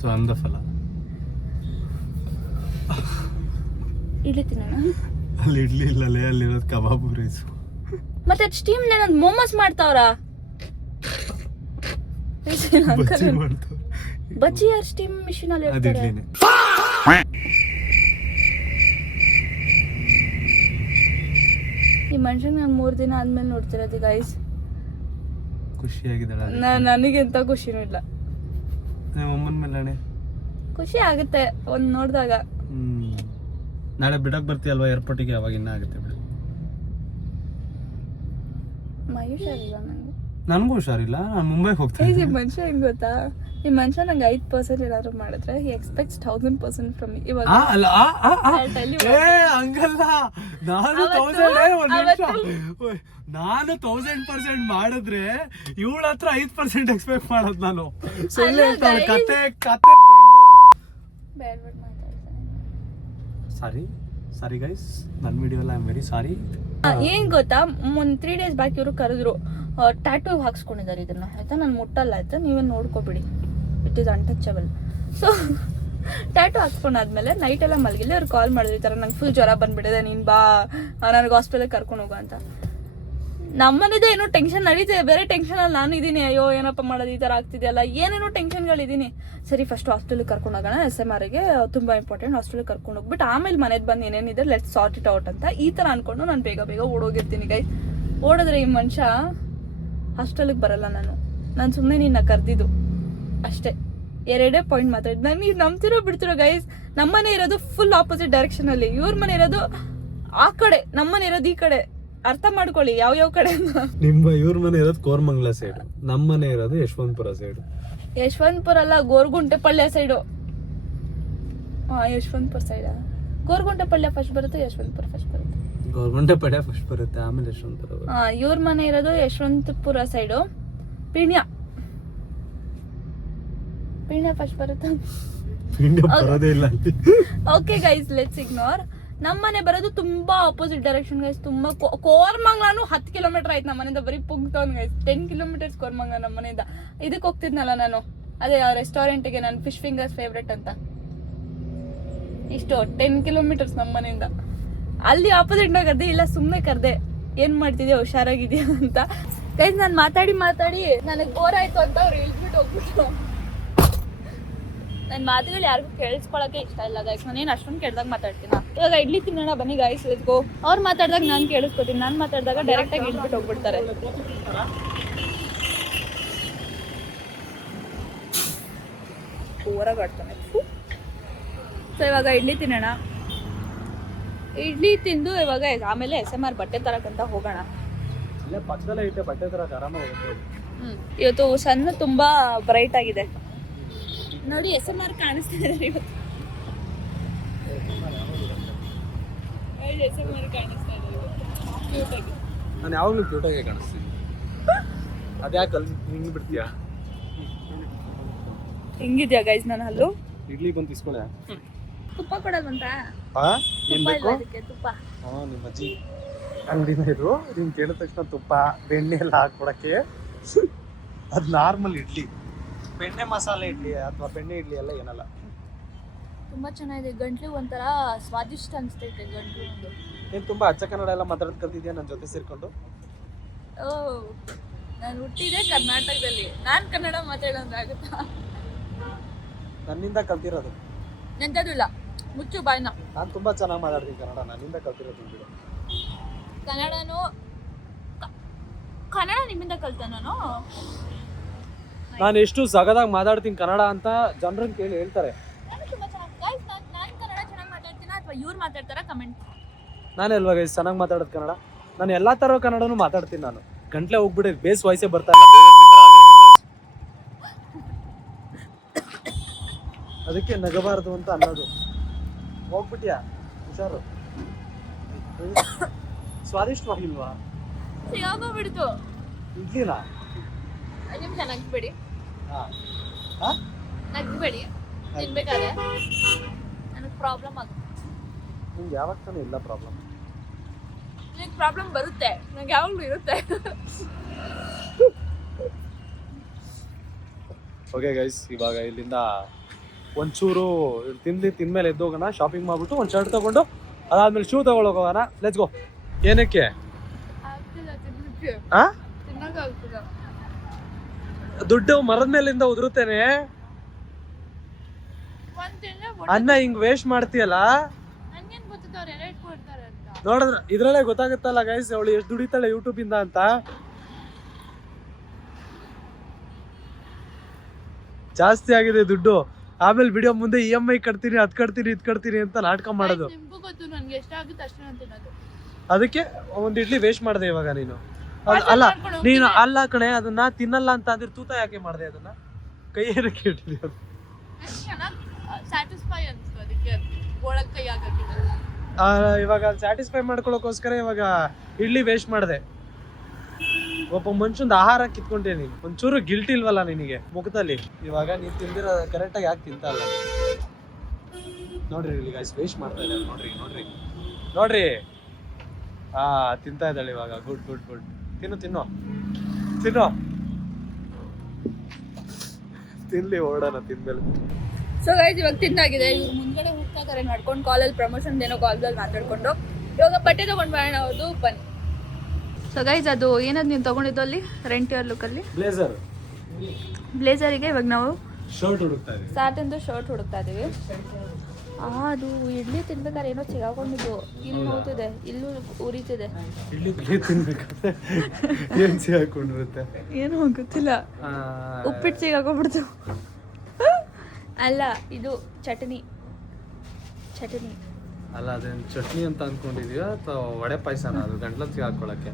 So I am the ಫಲ. ಇಳಿತೀನಿ ಅಲ್ಲಿ ಇಡ್ಲಿ ಇಲ್ಲಲೇ, ಅಲ್ಲಿರೋದು ಕಬಾಬ್ ರೈಸ್. ಮತ್ತೆ ಸ್ಟೀಮ್ ನಾನು ಮೋಮೋಸ್ ಮಾಡ್ತಾವ್ರ, ಬಜ್ಜಿ ಯಾರು ಸ್ಟೀಮ್ ಮಿಷಿನ್ ಅಲ್ಲಿ ಇರ್ತಾರೆ. ಈ ಮನುಷ್ಯನ್ ನಾನು 3 ದಿನ ಆದ್ಮೇಲೆ ನೋಡ್ತಿರೋದು ಗೈಸ್. ಖುಷಿಯಾಗಿದ್ದಾಳೆ? ನನಗೆ ಎಂತ ಖುಷಿನೂ ಇಲ್ಲ. ನಿಮ್ಮ ಅಮ್ಮನ ಮೇಲೆ ಖುಷಿ ಆಗುತ್ತೆ ಒಂದ್ ನೋಡಿದಾಗ. ನಾಳೆ ಬಿಡಕ್ ಬರ್ತೀಯಲ್ವಾ ಏರ್ಪೋರ್ಟಿಗೆ, ಅವಾಗ ಇನ್ನ ಆಗುತ್ತೆ ಬಿಡು. ಮೈ ಹುಷಾರಿಲ್ಲ ನಂಗೆ. ನನಗೂ ಹುಷಾರಿಲ್ಲ, ನಾನು ಮುಂಬೈಗೆ ಹೋಗ್ತೀನಿ. ಈ ಮನುಷ್ಯ ಹೆಂಗ್ ಗೊತ್ತಾ, ಈ ಮನುಷ್ಯ ನಂಗೆ 5% ಏನಾದ್ರು ಮಾಡಿದ್ರೆ he expects 1000% from me. ಇವಾಗ ಹಂಗಲ್ಲ, ನಾನು 1000% ಮಾಡಿದ್ರೆ ಇವಳ ಹತ್ರ 5% ಎಕ್ಸ್ಪೆಕ್ಟ್ ಮಾಡೋದು ನಾನು. ಕತೆ ಸಾರಿ ಗೈಸ್, ನನ್ನ ವಿಡಿಯೋ ಎಲ್ಲ ಐ ಆಮ್ ವೆರಿ ಸಾರಿ. ಏನ್ ಗೊತ್ತಾ, 3 days ಬ್ಯಾಕ್ ಇವರು ಕರೆದ್ರು, ಟ್ಯಾಟೂ ಹಾಕ್ಸ್ಕೊಂಡಿದ್ದಾರೆ ಇದನ್ನ ಆಯ್ತಾ, ನಾನು ಮುಟ್ಟಲ್ಲ ಆಯ್ತಾ, ನೀವೇ ನೋಡ್ಕೊಬಿಡಿ, it is untouchable. So tattoo ಹಾಕ್ಸ್ಕೊಂಡಾದ್ಮೇಲೆ ನೈಟ್ ಎಲ್ಲ ಮಲಗಿಲ್ಲ, ಅವ್ರು ಕಾಲ್ ಮಾಡಿದ್ರು ಈ ಥರ ನಂಗೆ ಫುಲ್ ಜ್ವರ ಬಂದ್ಬಿಟ್ಟಿದೆ, ನೀನು ಬಾ ನನಗೆ ಹಾಸ್ಪಿಟಲ್ಗೆ ಕರ್ಕೊಂಡು ಹೋಗೋ ಅಂತ. ನಮ್ಮನಿದೆ ಏನೋ ಟೆನ್ಷನ್ ನಡೀತಿದೆ, ಬೇರೆ ಟೆನ್ಷನಲ್ಲಿ ನಾನು ಇದ್ದೀನಿ. ಅಯ್ಯೋ ಏನಪ್ಪ ಮಾಡೋದು, ಈ ಥರ ಆಗ್ತಿದೆಯಲ್ಲ, ಏನೇನೋ ಟೆನ್ಷನ್ಗಳಿದ್ದೀನಿ. ಸರಿ ಫಸ್ಟ್ ಹಾಸ್ಪಿಟಲ್ಗೆ ಕರ್ಕೊಂಡು ಹೋಗೋಣ, SMRಗೆ ತುಂಬ ಇಂಪಾರ್ಟೆಂಟ್, ಹಾಸ್ಪಿಟಲ್ಗೆ ಕರ್ಕೊಂಡು ಹೋಗ್ಬಿಟ್ಟು ಆಮೇಲೆ ಮನೆಗೆ ಬಂದು ಏನೇನಿದೆ ಲೆಟ್ಸ್ ಸಾರ್ಟ್ ಇಟ್ ಔಟ್ ಅಂತ ಈ ಥರ ಅನ್ಕೊಂಡು ನಾನು ಬೇಗ ಓಡೋಗಿರ್ತೀನಿ ಗೈಸ್. ಓಡಿದ್ರೆ ಈ ಮನುಷ್ಯ ಹಾಸ್ಟೆಲ್ಗೆ ಬರಲ್ಲ. ನಾನು ಸುಮ್ಮನೆ ನಿನ್ನ ಕರೆದಿದ್ದು ಅಷ್ಟೇ, 2 ಪಾಯಿಂಟ್ ಮಾತಾಡಿದ್ದು. ನಾನು ನೀವು ನಂಬ್ತಿರೋ ಬಿಡ್ತಿರೋ ಗೈಸ್, ನಮ್ಮನೆ ಇರೋದು ಫುಲ್ ಆಪೋಸಿಟ್ ಡೈರೆಕ್ಷನಲ್ಲಿ, ಇವ್ರ ಮನೆ ಇರೋದು ಆ ಕಡೆ ನಮ್ಮನೆ ಇರೋದು ಈ ಕಡೆ, ಅರ್ಥ ಮಾಡ್ಕೊಳ್ಳಿ ಯಾವ ಕಡೆ. ಇವ್ರ ಮನೆ ಇರೋದು ಕೋರ್ಮಂಗ್ಲ ಸೈಡ್, ನಮ್ಮ ಮನೆ ಇರೋದು ಯಶವಂತಪುರ ಸೈಡ್. ಯಶವಂತಪುರ ಅಲ್ಲ, ಗೋರ್ಗುಂಟೆಪಳ್ಳಿ ಸೈಡು. ಯಶವಂತಪುರ ಸೈಡ್, ಗೋರ್ಗುಂಟೆಪಳ್ಳಿ ಫಸ್ಟ್ ಬರುತ್ತೆ, ಯಶವಂತಪುರ ಫಸ್ಟ್ ಬರುತ್ತೆ. ಗೋರ್ಗುಂಟೆಪಳ್ಳಿ ಫಸ್ಟ್ ಬರುತ್ತೆ, ಆಮೇಲೆ ಯಶವಂತಪುರ. ಇವ್ರ ಮನೆ ಇರೋದು ಯಶವಂತಪುರ ಸೈಡು. ಪಿಣ್ಯ ಫಸ್ಟ್ ಬರುತ್ತೆ. ಬರೋದೇ ಇಲ್ಲ. Okay guys, let's ignore. ನಮ್ಮನೆ ಬರೋದು ತುಂಬಾ ಆಪೋಸಿಟ್ ಡೈರೆಕ್ಷನ್ ಗೈಸ್. ತುಂಬಾ ಕೋರ್ಮಂಗ್ಲಾನು 10 ಕಿಲೋಮೀಟರ್ ಆಯ್ತು ನಮ್ಮ ಮನೆಯಿಂದ. ಬರೀ ಪುಗ್ತವನ್ ಗೈಸ್, 10 ಕಿಲೋಮೀಟರ್ಸ್ ಕೋರ್ಮಂಗ್ಲ ನಮ್ಮ ಮನೆಯಿಂದ. ಇದಕ್ಕೆ ಹೋಗ್ತಿದ್ನಲ್ಲ ನಾನು, ಅದೇ ರೆಸ್ಟೋರೆಂಟ್ಗೆ, ನನ್ನ ಫಿಶ್ ಫಿಂಗರ್ಸ್ ಫೇವ್ರೆಟ್ ಅಂತ. ಇಷ್ಟು 10 ಕಿಲೋಮೀಟರ್ಸ್ ನಮ್ಮ ಮನೆಯಿಂದ. ಅಲ್ಲಿ ಆಪೋಸಿಟ್ ನ ಕರ್ದೆ, ಇಲ್ಲ ಸುಮ್ಮನೆ ಕರ್ದೆ, ಏನ್ ಮಾಡ್ತಿದ್ಯಾ ಹುಷಾರಾಗಿದ್ಯಾ ಅಂತ. ಗೈಸ್ ನಾನು ಮಾತಾಡಿ ನನಗೆ ಬೋರ್ ಆಯ್ತು ಅಂತ ಅವ್ರು ಇಳ್ಬಿಟ್ಟು ಹೋಗ್ಬಿಟ್ಟು. ನನ್ನ ಮಾತುಗಳು ಯಾರಿಗೂ ಕೇಳಿಸ್ಕೊಳಕ್ಕೆ ಇಷ್ಟ ಇಲ್ಲ ಗೈಸ್. ನಾನೇನು ಅಷ್ಟೊಂದು ಕೇಳ್ದಾಗ ಮಾತಾಡ್ತೀನಿ. ಇವಾಗ ಇಡ್ಲಿ ತಿನ್ನೋಣ ಬನ್ನಿ ಗೈಸ್, ಲೆಟ್ಸ್ ಗೋ. ಅವ್ರು ಮಾತಾಡಿದಾಗ ನಾನು ಕೇಳಿಸ್ಕೊತೀನಿ, ನಾನು ಮಾತಾಡಿದಾಗ ಡೈರೆಕ್ಟಾಗಿ ಇಳ್ಬಿಟ್ಟು ಹೋಗ್ಬಿಡ್ತಾರೆ. ಹೊರಗೆ ಆಡ್ತಾನೆ. ಸೊ ಇವಾಗ ಇಡ್ಲಿ ತಿನ್ನೋಣ. ಇಡ್ಲಿ ತಿಂದು ಇವಾಗ ಆಮೇಲೆ SMR ಬಟ್ಟೆ ತರಕಂತ ಹೋಗೋಣ. ಬಟ್ಟೆ ತರಕ ಆರಾಮಾಗಿ. ಇವತ್ತು ಸಣ್ಣ ತುಂಬಾ ಬ್ರೈಟ್ ಆಗಿದೆ ನೋಡಿ, SMR ಕಾಣಿಸ್ತಾ ಇದೆ ಇವತ್ತು. SMR ಕಾಣಿಸ್ತಾ ಇದೆ ಕ್ಯೂಟಾಗಿ. ನಾನು ಯಾವಾಗಲೂ ಕ್ಯೂಟಾಗಿ ಕಾಣಿಸ್ತೀನಿ. ಅದ್ಯಾಕೆ ಅಲ್ಲಿ ಹಿಂಗೆ ಬಿಡ್ತೀಯಾ? ಹಿಂಗಿದ್ಯಾ ಗೈಸ್ ನನ್ನ ಹಲ್ಲು? ಇಡ್ಲಿ ಬಂದು ಇಸ್ಕೊಳ್ಳೆ. ತುಪ್ಪ ಕೊಡೋದಂತ? ಏನ್ ಬೇಕು? ತುಪ್ಪ. ನಿಮ್ಮ ಅಜ್ಜಿ ಅಂಗಡಿನ ಇದು. ನೀನು ಕೇಳಿದ ತಕ್ಷಣ ತುಪ್ಪ ಬೆಣ್ಣೆ ಎಲ್ಲ ಹಾಕ್ಕೊಡಕ್ಕೆ. ಅದು ನಾರ್ಮಲ್ ಇಡ್ಲಿ, ಬೆಣ್ಣೆ ಮಸಾಲೆ ಇಡ್ಲಿ ಅಥವಾ ಬೆಣ್ಣೆ ಇಡ್ಲಿ ಎಲ್ಲ ಏನಲ್ಲ. ತುಂಬಾ ಚೆನ್ನಾಗಿದೆ. ಗಂಟ್ಲು ಒಂಥರ ಸ್ವಾದಿಷ್ಟ ಅನಿಸ್ತೈತೆ ಗಂಟ್ಲು. ನೀನು ತುಂಬಾ ಅಚ್ಚ ಕನ್ನಡ ಎಲ್ಲ ಮಾತಾಡೋದು ಕಲ್ತಿದ್ಯಾ ನನ್ನ ಜೊತೆ ಸೇರ್ಕೊಂಡು? ನಾನು ಹುಟ್ಟಿದೆ ಕರ್ನಾಟಕದಲ್ಲಿ, ನಾನು ಕನ್ನಡ ಮಾತಾಡೋದಾಗುತ್ತಾ? ನನ್ನಿಂದ ಕಲ್ತಿರೋದು. ಎಂಥದಿಲ್ಲ, ಮುಚ್ಚು ಬಾಯ್ನ. ನಾನು ತುಂಬಾ ಚೆನ್ನಾಗಿ ಮಾತಾಡ್ತೀನಿ ಕನ್ನಡ, ನನ್ನಿಂದ ಕಲ್ತಿರೋದು ಬಿಡು. ಕನ್ನಡ ನಿಮ್ಮಿಂದ ಕಲ್ತ ನಾನು ಎಷ್ಟು ಸಗದಾಗಿ ಮಾತಾಡ್ತೀನಿ ಕನ್ನಡ ಅಂತ ಜನರನ್ನ ಕೇಳಿ ಹೇಳ್ತಾರೆ. ನಾನು ಕನ್ನಡ ಚೆನ್ನಾಗಿ ಮಾತಾಡ್ತೀನ ಅಥವಾ ಇವ್ರು ಮಾತಾಡ್ತಾರ? ಕಮೆಂಟ್. ನಾನೇ ಅಲ್ವಾ ಗೈಸ್ ಚೆನ್ನಾಗಿ ಮಾತಾಡೋದು ಕನ್ನಡ. ನಾನು ಎಲ್ಲಾ ತರ ಕನ್ನಡನೂ ಮಾತಾಡ್ತೀನಿ. ನಾನು ಗಂಟ್ಲೆ ಹೋಗ್ಬಿಡಿ, ಬೇಸ್ ವಾಯ್ಸೇ ಬರ್ತಾ ಇಲ್ಲ, ಅದಕ್ಕೆ ನಗಬಾರದು ಅಂತ ಅನ್ನೋದು. ಹೋಗ್ಬಿಟ್ಯಾ? ಹುಷಾರು. ಸ್ವಾದಿಷ್ಟವಾಗಿಲ್ವಾ ಬಿಡ್ತು ಇಡ್ಲಿನಾ? ನಿಮ್ಗೆ ನಗ್ಬೇಡಿ, ನಗ್ಬೇಡಿ. ತಿನ್ಬೇಕಾದ್ರೆ ನನಗೆ ಪ್ರಾಬ್ಲಮ್ ಆಗುತ್ತೆ. ನಿಮ್ಗೆ ಯಾವಾಗ ತಾನೇ ಇಲ್ಲ ಪ್ರಾಬ್ಲಮ್? ನಿನಗೆ ಪ್ರಾಬ್ಲಮ್ ಬರುತ್ತೆ, ನಂಗೆ ಯಾವಾಗಲೂ ಇರುತ್ತೆ. ಓಕೆ ಗೈಸ್, ಇವಾಗ ಇಲ್ಲಿಂದ ಒಂಚೂರು ತಿಂದ್ಮೇಲೆ ಎದ್ದೋಗೋಣ. ಶಾಪಿಂಗ್ ಮಾಡ್ಬಿಟ್ಟು ಒಂದು ಶರ್ಟ್ ತಗೊಂಡು ಅದಾದ್ಮೇಲೆ ಶೂ ತಗೊಳೋಗೋಣ. Let's go. ಏನಕ್ಕೆ? ದುಡ್ಡು ಮರದ ಮೇಲಿಂದ ಉದುರುತ್ತೇನೆ. ಅನ್ನ ಹಿಂಗ್ ವೇಸ್ಟ್ ಮಾಡ್ತೀಯಲ್ಲ, ನೋಡಿದ್ರ ಇದ್ರಲ್ಲೇ ಗೊತ್ತಾಗುತ್ತಲ್ಲ ಗೈಸ್ ಅವಳು ಎಷ್ಟು ದುಡಿತಾಳೆ ಯೂಟ್ಯೂಬ್ ಇಂದ ಅಂತ. ಜಾಸ್ತಿ ಆಗಿದೆ ದುಡ್ಡು. ಆಮೇಲೆ ವಿಡಿಯೋ ಮುಂದೆ EMI ಕಟ್ತೀನಿ, ಅದ್ ಕಟ್ತೀನಿ, ಇದ್ ಕಟ್ತೀನಿ ಅಂತ ನಾಟಕ ಮಾಡೋದು. ಅದಕ್ಕೆ ಒಂದ್ ಇಡ್ಲಿ ವೇಸ್ಟ್ ಮಾಡಿದೆ ಇವಾಗ ನೀನು. ಅಲ್ಲ ನೀನು ಅಲ್ಲ ಕಣೆ, ಅದನ್ನ ತಿನ್ನಲ್ಲ ಅಂತ ಅಂದ್ರೆ ತೂತ ಯಾಕೆ ಮಾಡಿದೆ? ಅದನ್ನ ಕೈ ಏನಕ್ಕೆ ಇಟ್ಟಿದ್ದೆ? ಅದು ಇವಾಗ ಸ್ಯಾಟಿಸ್ಫೈ ಮಾಡ್ಕೊಳ್ಳೋಕೋಸ್ಕರ ಇವಾಗ ಇಡ್ಲಿ ವೇಸ್ಟ್ ಮಾಡಿದೆ. ಒಬ್ಬ ಮನುಷ್ಯಂದು ಆಹಾರ ಕಿತ್ಕೊಂಡೆ ನೀನು. ಒಂಚೂರು ಗಿಲ್ಟ್ ಇಲ್ವಲ್ಲ ನಿನಗೆ ಮುಖದಲ್ಲಿ? ಇವಾಗ ನೀನ್ ತಿಂದಿರೋ ಕರೆಕ್ಟಾಗಿ ಯಾಕೆ ತಿಂತ ಇಲ್ಲ? ನೋಡ್ರಿ ಇಲ್ಲಿ ಗೈಸ್ ವೇಸ್ಟ್ ಮಾಡ್ತಾ ಇದ್ದಾರೆ. ನೋಡ್ರಿ ನೋಡ್ರಿ ನೋಡ್ರಿ. ತಿಂತಾ ಇದ್ದಾಳೆ ಇವಾಗ. Good good good. ತಿನ್ನು ತಿನ್ನು ತಿನ್ನು. ತಿನ್ಲಿ, ಓಡೋಣ ತಿಂದ್ಮೇಲೆ. ಸೊ ಗೈಸ್ ಇವಾಗ ತಿಂದಾಗಿದೆ. ಇವ್ರು ಮುಂದ್ಗಡೆ ಹೋಗ್ತಾ ಇದಾರೆ ನಡ್ಕೊಂಡು. ಕಾಲಲ್ಲಿ ಪ್ರಮೋಷನ್ ಏನೋ ಕಾಲದಲ್ಲಿ ಮಾತಾಡ್ಕೊಂಡು ಇವಾಗ ಬಟ್ಟೆ ತಗೊಂಡ್ ಬರೋಣ. ಅವ್ರದ್ದು ಬನ್ನಿ. ಸೊ ಗೈಸ್ ಅದು ಏನದು ನೀವು ತಗೊಂಡಿದ್ದು ಅಲ್ಲಿ ರೆಂಟ್ ಯುವರ್ ಲುಕ್ಕಲ್ಲಿ? ಬ್ಲೇಸರಿಗೆ ಇವಾಗ ನಾವು ಶರ್ಟ್ ಹುಡುಕ್ತಾ ಇದೀವಿ. ಸಾತಂದು ಶರ್ಟ್ ಹುಡುಕ್ತಾ ಇದೀವಿ. ಅದು ಇಡ್ಲಿ ತಿನ್ಬೇಕಾದ್ರೆ ಏನೋ ಸಿಗಾಕೊಂಡಿದ್ದು. ಇಲ್ಲಿ ನೋಡ್ತಿದೆ, ಇಲ್ಲೂ ಉರಿತಿದೆ. ಇಡ್ಲಿ ತಿನ್ಬೇಕಾದ್ರೆ ಏನ್ ಸಿಗಾಕೊಂಡಿರುತ್ತೆ ಏನೋ ಗೊತ್ತಿಲ್ಲ. ಉಪ್ಪಿಟ್ಟು ಸಿಗಾಕೊಂಡ್ಬಿಡ್ತು. ಅಲ್ಲ ಇದು ಚಟನಿ. ಅಲ್ಲ ಅದೇನು ಚಟ್ನಿ ಅಂತ ಅಂದ್ಕೊಂಡಿದೀಯಾ ಅಥವಾ ವಡೆ ಪಾಯಸನ ಅದು ಗಂಟ್ಲತ್ತಿಗೆ ಹಾಕೊಳ್ಳೋಕ್ಕೆ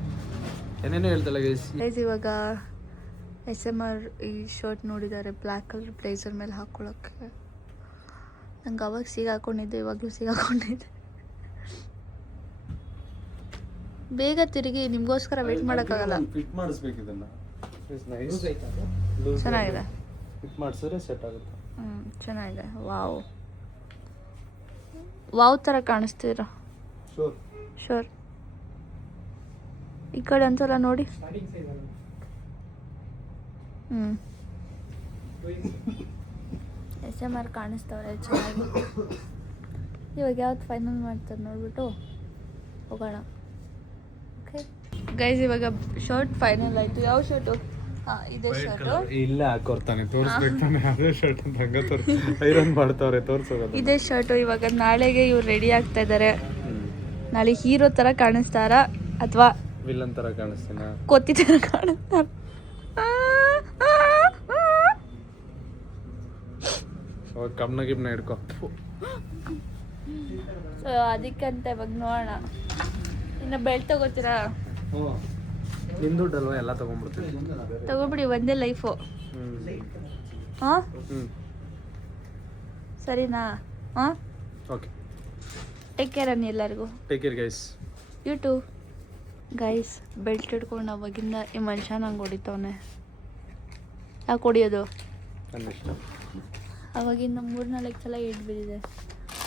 ಏನೇನೋ ಹೇಳ್ತಲ್ಲ ಗೈಸ್. ಇವಾಗ SMR ಈ ಶರ್ಟ್ ನೋಡಿದ್ದಾರೆ, ಬ್ಲ್ಯಾಕ್ ಕಲರ್ ಬ್ಲೇಸರ್ ಮೇಲೆ ಹಾಕೊಳ್ಳೋಕ್ಕೆ. ನಂಗೆ ಅವಾಗ ಸಿಗಾಕೊಂಡಿದ್ದೆ, ಇವಾಗಲೂ ಸಿಗಾಕೊಂಡಿದ್ದೆ. ಬೇಗ ತಿರುಗಿ, ನಿಮಗೋಸ್ಕರ ವೇಟ್ ಮಾಡೋಕ್ಕಾಗಲ್ಲ. ಫಿಟ್ ಮಾಡಿಸ್ಬೇಕು ಇದನ್ನ. ಚೆನ್ನಾಗಿದೆ, ಫಿಟ್ ಮಾಡಿಸಿದ್ರೆ ಸೆಟ್ ಆಗುತ್ತೆ. ಚೆನ್ನಾಗಿದೆ. ವಾವ್ ವಾವ್ ಥರ ಕಾಣಿಸ್ತೀರ. ಶೋರ್ ಈ ಕಡೆ ಒಂದ್ಸಲ ನೋಡಿ. SMR ಕಾಣಿಸ್ತವ್ರೆ ಚೆನ್ನಾಗಿ. ಇವಾಗ ಯಾವ್ದು ಫೈನಲ್ ಮಾಡ್ತಾರೆ ನೋಡ್ಬಿಟ್ಟು ಹೋಗೋಣ. ಓಕೆ ಗೈಸ್, ಇವಾಗ ಶರ್ಟ್ ಫೈನಲ್ ಆಯಿತು. ಯಾವ ಶರ್ಟು? ಹಾಂ, ಇದೇ ಶರ್ಟು. ಇಲ್ಲ ಹಾಕೊರ್ತಾನೆ, ತೋರಿಸ್ಬೇಕು ತಾನೆ. ಅದೇ ಶರ್ಟ್ ಅಂತ ಹಂಗ ಐರನ್ ಮಾಡ್ತಾವ್ರೆ, ತೋರಿಸೋದು. ಇದೇ ಶರ್ಟು. ಇವಾಗ ನಾಳೆಗೆ ಇವ್ರು ರೆಡಿ ಆಗ್ತಾ ಇದ್ದಾರೆ. ನಾಳೆ ಹೀರೋ ಥರ ಕಾಣಿಸ್ತಾರ ಅಥವಾ ವಿಲನ್ ಥರ ಕಾಣಿಸ್ತೀನ, ಕೊತ್ತಿ ಥರ ಕಾಣಿಸ್ತಾರ? ಕಬ್ನ ಗಿಬ್ನ ಹಿಡ್ಕೊ. ಸೊ ಅದಕ್ಕಂತ ಇವಾಗ ನೋಡೋಣ. ಇನ್ನು ಬೆಲ್ಟ್ ತಗೋತೀರಾ? ನಿನ್ ದುಡ್ಡಲ್ವಾ, ಎಲ್ಲ ತಗೊಂಡ್ಬಿಡ್ತೀವಿ. ತಗೋಬಿಡಿ, ಒಂದೇ ಲೈಫು. ಹಾಂ ಸರಿನಾ? ಹಾಂ ಓಕೆ, ಟೇಕ್ ಕೇರ್ ಅನ್ನಿ ಎಲ್ಲರಿಗೂ. Take care guys. You too guys. Belt ಹಿಡ್ಕೊಂಡು ಅವಾಗಿಂದ ಈ ಮನುಷ್ಯ ನಂಗೆ ಹೊಡಿತವನೆ. ಯಾಕೆ ಹೊಡಿಯೋದು? ನನ್ನ ಇಷ್ಟ. ಅವಾಗಿಂದ 3-4 ಸಲ ಹಿಡ್ ಬಿದ್ದಿದೆ.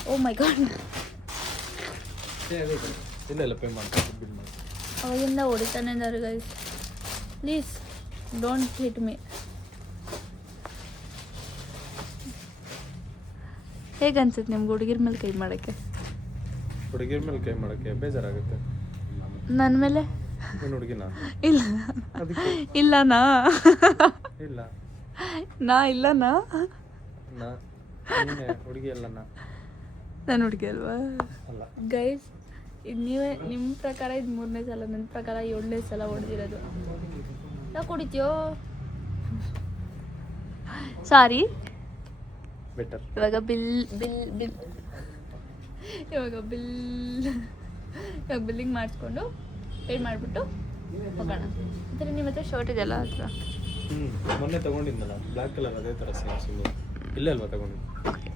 ಓ ಮೈ ಗಾಡ್. ಇಲ್ಲ ಪೇ ಮಾಡ್ತೀನಿ. ಅವಾಗಿಂದ ಹೊಡಿತಾನೆ ಇದ್ದಾರೆ guys. Please don't hit me. ಹೇಗೆ ಅನ್ಸುತ್ತೆ ನಿಮ್ಗೆ ಹುಡುಗಿರ ಮೇಲೆ ಕೈ ಮಾಡೋಕ್ಕೆ? ಹುಡುಗಿರ ಮೇಲೆ ಕೈ ಮಾಡೋಕ್ಕೆ ಬೇಜಾರಾಗುತ್ತೆ. ನನ್ನ ಮೇಲೆ? ನೀನು ಹುಡುಗಿನ? ಇಲ್ಲ ಇಲ್ಲನಾ? ಇಲ್ಲ ಇಲ್ಲನಾ? ಹುಡುಗಿ ಅಲ್ಲನ? ನಾನು ಹುಡುಗಿ ಅಲ್ವಾ? ಅಲ್ಲ ಗೈಸ್, ಇದು ನೀವೇ ನಿಮ್ಮ ಪ್ರಕಾರ ಇದು 3ನೇ ಸಲ, ನನ್ನ ಪ್ರಕಾರ 7ನೇ ಸಲ ಹೊಡೆದಿರೋದು. ಯಾಕೆ ಹೊಡಿತೀಯೋ? ಸಾರಿ. ಬೆಟರ್. ಇವಾಗ ಬಿಲ್ಲಿಂಗ್ ಮಾಡಿಸ್ಕೊಂಡು ಪೇ ಮಾಡಿಬಿಟ್ಟು ಹೋಗೋಣ. ಅಂದರೆ ನಿಮ್ಮ ಹತ್ರ ಶರ್ಟ್ ಇದೆಯಲ್ಲ ಹತ್ರ? ಮೊನ್ನೆ ತಗೊಂಡಿದ್ದಲ್ಲ ಬ್ಲ್ಯಾಕ್ ಕಲರ್, ಅದೇ ಥರ ಸೇಮ್. ಇಲ್ಲೇ ಅಲ್ವಾ ತಗೊಂಡಿದ್ದು? Okay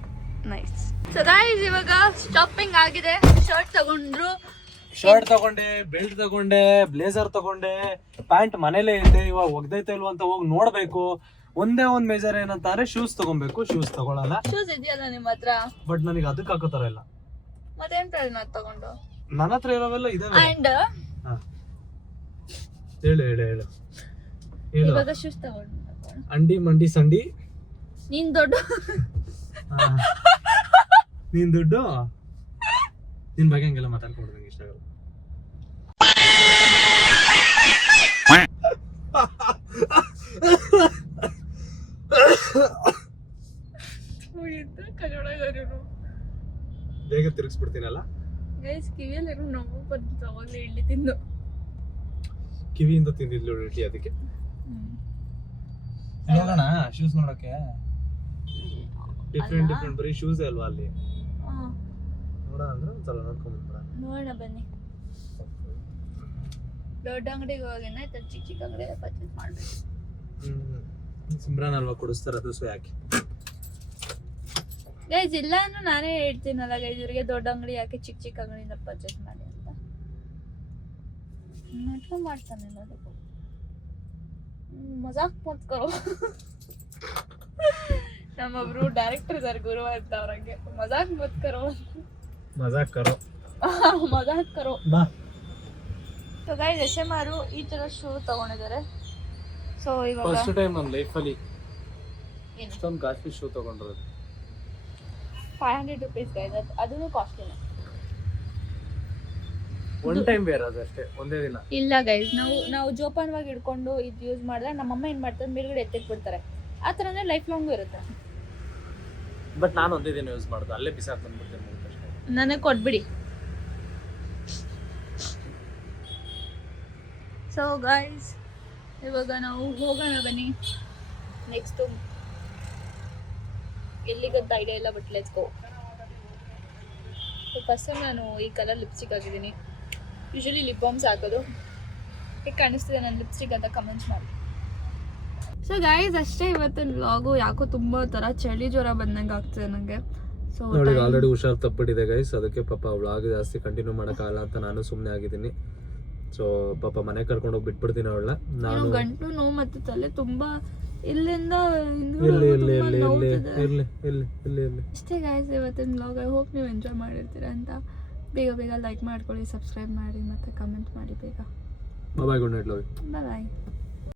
nice. ಸೊ ಗೈಸ್, ಇವಾಗ ಶಾಪಿಂಗ್ ಆಗಿದೆ. ಶರ್ಟ್ ತಗೊಂಡೆ, ಬೆಲ್ಟ್ ತಗೊಂಡೆ, ಬ್ಲೇಸರ್ ತಗೊಂಡೆ, ಪ್ಯಾಂಟ್ ಮನೇಲೇ ಐತೆ. ಇವಾಗ ಒಗ್ದೈತೆ ಇಲ್ವ ಅಂತ ಹೋಗಿ ನೋಡ್ಬೇಕು. ಒಂದೇ ಒಂದು ಮೇಜರ್ ಏನಂತಾರೆ, ಶೂಸ್ ತಗೊಬೇಕು. ಶೂಸ್ ತಗೊಳಲ್ಲ. ಶೂಸ್ ಇದೆಯಲ್ಲ ನಿಮ್ಮ ಹತ್ರ? ಬಟ್ ನನಗೆ ಅದಕ್ಕೆ ಹಾಕೋ ಥರ ಇಲ್ಲ. ಮತ್ತೇನ್ ಪ್ರಯೋಜನ ತಗೊಂಡು? ನನ್ನ ಹತ್ರ ಇರೋವೆಲ್ಲ ಇದೆ. ಅಂಡ್ ಹೇಳು ಇವಾಗ ಶೂಸ್ ತಗೊಂಡು ಅಂಡಿ ಮಂಡಿ ಸಂಡಿ. ನೀನ್ ದುಡ್ಡು ನಿನ್ ಬಗ್ಗೆ ಹಂಗೆಲ್ಲ ಮಾತಾಡ್ಕೊಂಡು ನಂಗೆ ಇಷ್ಟ ಆಗಲ್ಲ. ಬೇಗ ತಿರುಗಿಸ್ಬಿಡ್ತೀನಲ್ಲ ಗೈಸ್. ಕಿವಿಯಲ್ಲಿ ನೋವು ಬಂತು ಅವಾಗಲೇ ಇಡ್ಲಿ ತಿಂದು. ಕಿವಿಯಿಂದ ತಿಂದಿದ್ಲು ಇಡ್ಲಿ, ಅದಕ್ಕೆ. ನೋಡೋಣ ಶೂಸ್ ನೋಡಕ್ಕೆ. ಡಿಫ್ರೆಂಟ್ ಬರೀ ಶೂಸ್ ಅಲ್ವಾ ಅಲ್ಲಿ? ನೋಡೋಣ ಅಂದ್ರೆ ಒಂದ್ಸಲ ನೋಡ್ಕೊಂಡ್ಬಿಡ. ನೋಡೋಣ ಬನ್ನಿ. ದೊಡ್ಡ ಅಂಗಡಿಗೆ ಹೋಗಿನ ಚಿಕ್ಕ ಅಂಗಡಿ ಪರ್ಚೇಸ್ ಮಾಡ್ಬೇಕು. ಸಿಮ್ರಾನ್ ಅಲ್ವಾ ಕೊಡಿಸ್ತಾರದು, ಸೊ ಯಾಕೆ ಗೈಸ್? ಇಲ್ಲ ಅಂದ್ರೆ ನಾನೇ ಹೇಳ್ತೀನಲ್ಲ ಗೈಸ್, ಇವ್ರಿಗೆ ದೊಡ್ಡ ಅಂಗಡಿ ಯಾಕೆ ಚಿಕ್ಕ ಅಂಗಡಿಯಿಂದ ಪರ್ಚೇಸ್ ಮಾಡಿ ಅಂತ. ನಾಟಕ ಮಾಡ್ತಾನೆ ಅದಕ್ಕೂ. ಮಜಾಕ್ ಮಾಡ್ಕೋ. ನಮ್ಮೊಬ್ರು ಡೈರೆಕ್ಟರ್ ಇದಾರೆ, ಗುರು ಅಂತ. ಅವ್ರಂಗೆ ಮಜಾಕ್ ಕರೋ. ಸೊ ಗೈಸ್, SMR ಈ ತರ ಶೂ ತಗೊಂಡಿದ್ದಾರೆ. ಸೊ ಇವಾಗ ಫಸ್ಟ್ ಟೈಮ್ ನನ್ನ ಲೈಫಲ್ಲಿ ಇಷ್ಟೊಂದು ಕಾಸ್ಟ್ಲಿ ಶೂ ತಗೊಂಡಿರೋದು. 500 ರೂಪೀಸ್ ಗೈಸ್. ಅದೂ ಕಾಸ್ಟ್ಲಿನೇ. ಒನ್ ಟೈಮ್ ವೇರ್ ಅದಷ್ಟೇ, ಒಂದೇ ದಿನ. ಇಲ್ಲ ಗೈಸ್, ನಾವು ಜೋಪಾನವಾಗಿ ಹಿಡ್ಕೊಂಡು ಇದು ಯೂಸ್ ಮಾಡಿದ್ರೆ ನಮ್ಮಮ್ಮ ಏನು ಮಾಡ್ತಾರೆ, ಮೇಲ್ಗಡೆ ಎತ್ತಿಕ್ ಬಿಡ್ತಾರೆ. ಆ ಥರನೇ ಲೈಫ್ ಲಾಂಗು ಇರುತ್ತೆ. ಬಟ್ ನಾನು ಒಂದೇ ದಿನ ಯೂಸ್ ಮಾಡೋದು, ಅಲ್ಲೇ ಬಿಸಾಕ್ ಬಂದ್ಬಿಡ್ತೇನೆ ಅಷ್ಟೇ. ನನಗೆ ಕೊಟ್ಬಿಡಿ. ಸೊ ಗೈಸ್, ಇವಾಗ ನಾವು ಹೋಗೋಣ ಬನ್ನಿ. ನೆಕ್ಸ್ಟು ಎಲ್ಲಿಗಂತ ಐಡಿಯಾ ಇಲ್ಲ, but let's go. First time ನಾನು ಈ ಕಲರ್ ಲಿಪ್ಸ್ಟಿಕ್ ಆಗಿದ್ದೀನಿ. ಯೂಶಲಿ ಲಿಪ್ ಬಾಮ್ಸ್ ಹಾಕೋದು. ಹೇಗೆ ಕಾಣಿಸ್ತಿದೆ ನನ್ನ ಲಿಪ್ಸ್ಟಿಕ್ ಅಂತ ಕಮೆಂಟ್ಸ್ ಮಾಡಿ. ಸೊ ಗೈಸ್ ಅಷ್ಟೇ ಇವತ್ತಿನ ವ್ಲಾಗು. ಯಾಕೋ ತುಂಬ ಥರ ಚಳಿ ಜ್ವರ ಬಂದಂಗೆ ಆಗ್ತಿದೆ ನನಗೆ. ಸೊ ನೋಡಿ ಆಲ್ರೆಡಿ ಹುಷಾರು ತಪ್ಪಿಟ್ಟಿದೆ ಗೈಸ್, ಅದಕ್ಕೆ ಪಾಪ ವ್ಲಾಗ್ ಜಾಸ್ತಿ ಕಂಟಿನ್ಯೂ ಮಾಡೋಕ್ಕಾಗಲ್ಲ ಅಂತ ನಾನು ಸುಮ್ಮನೆ ಆಗಿದ್ದೀನಿ. ಸೊ ಪಾಪ ಮನೆ ಕರ್ಕೊಂಡು ಹೋಗಿ ಬಿಟ್ಬಿಡ್ತೀನಿ ಅವಳನ್ನ ನಾನು. ಗಂಟು ನೋವು ಮತ್ತು ತಲೆ ತುಂಬಾ ಇಲ್ಲಿಂದ ಅಷ್ಟೇ ಗೈಸ್ ಇವತ್ತಿನ ವ್ಲಾಗ್. ಐ ಹೋಪ್ ನೀವು ಎಂಜಾಯ್ ಮಾಡಿರ್ತೀರ ಅಂತ. ಬೇಗ ಬೇಗ ಲೈಕ್ ಮಾಡ್ಕೊಳ್ಳಿ, ಸಬ್ಸ್ಕ್ರೈಬ್ ಮಾಡಿ ಮತ್ತು ಕಮೆಂಟ್ ಮಾಡಿ ಬೇಗ. ಬಾಯ್, ಗುಡ್ ನೈಟ್ ಲವ್. ಬಾಯ್.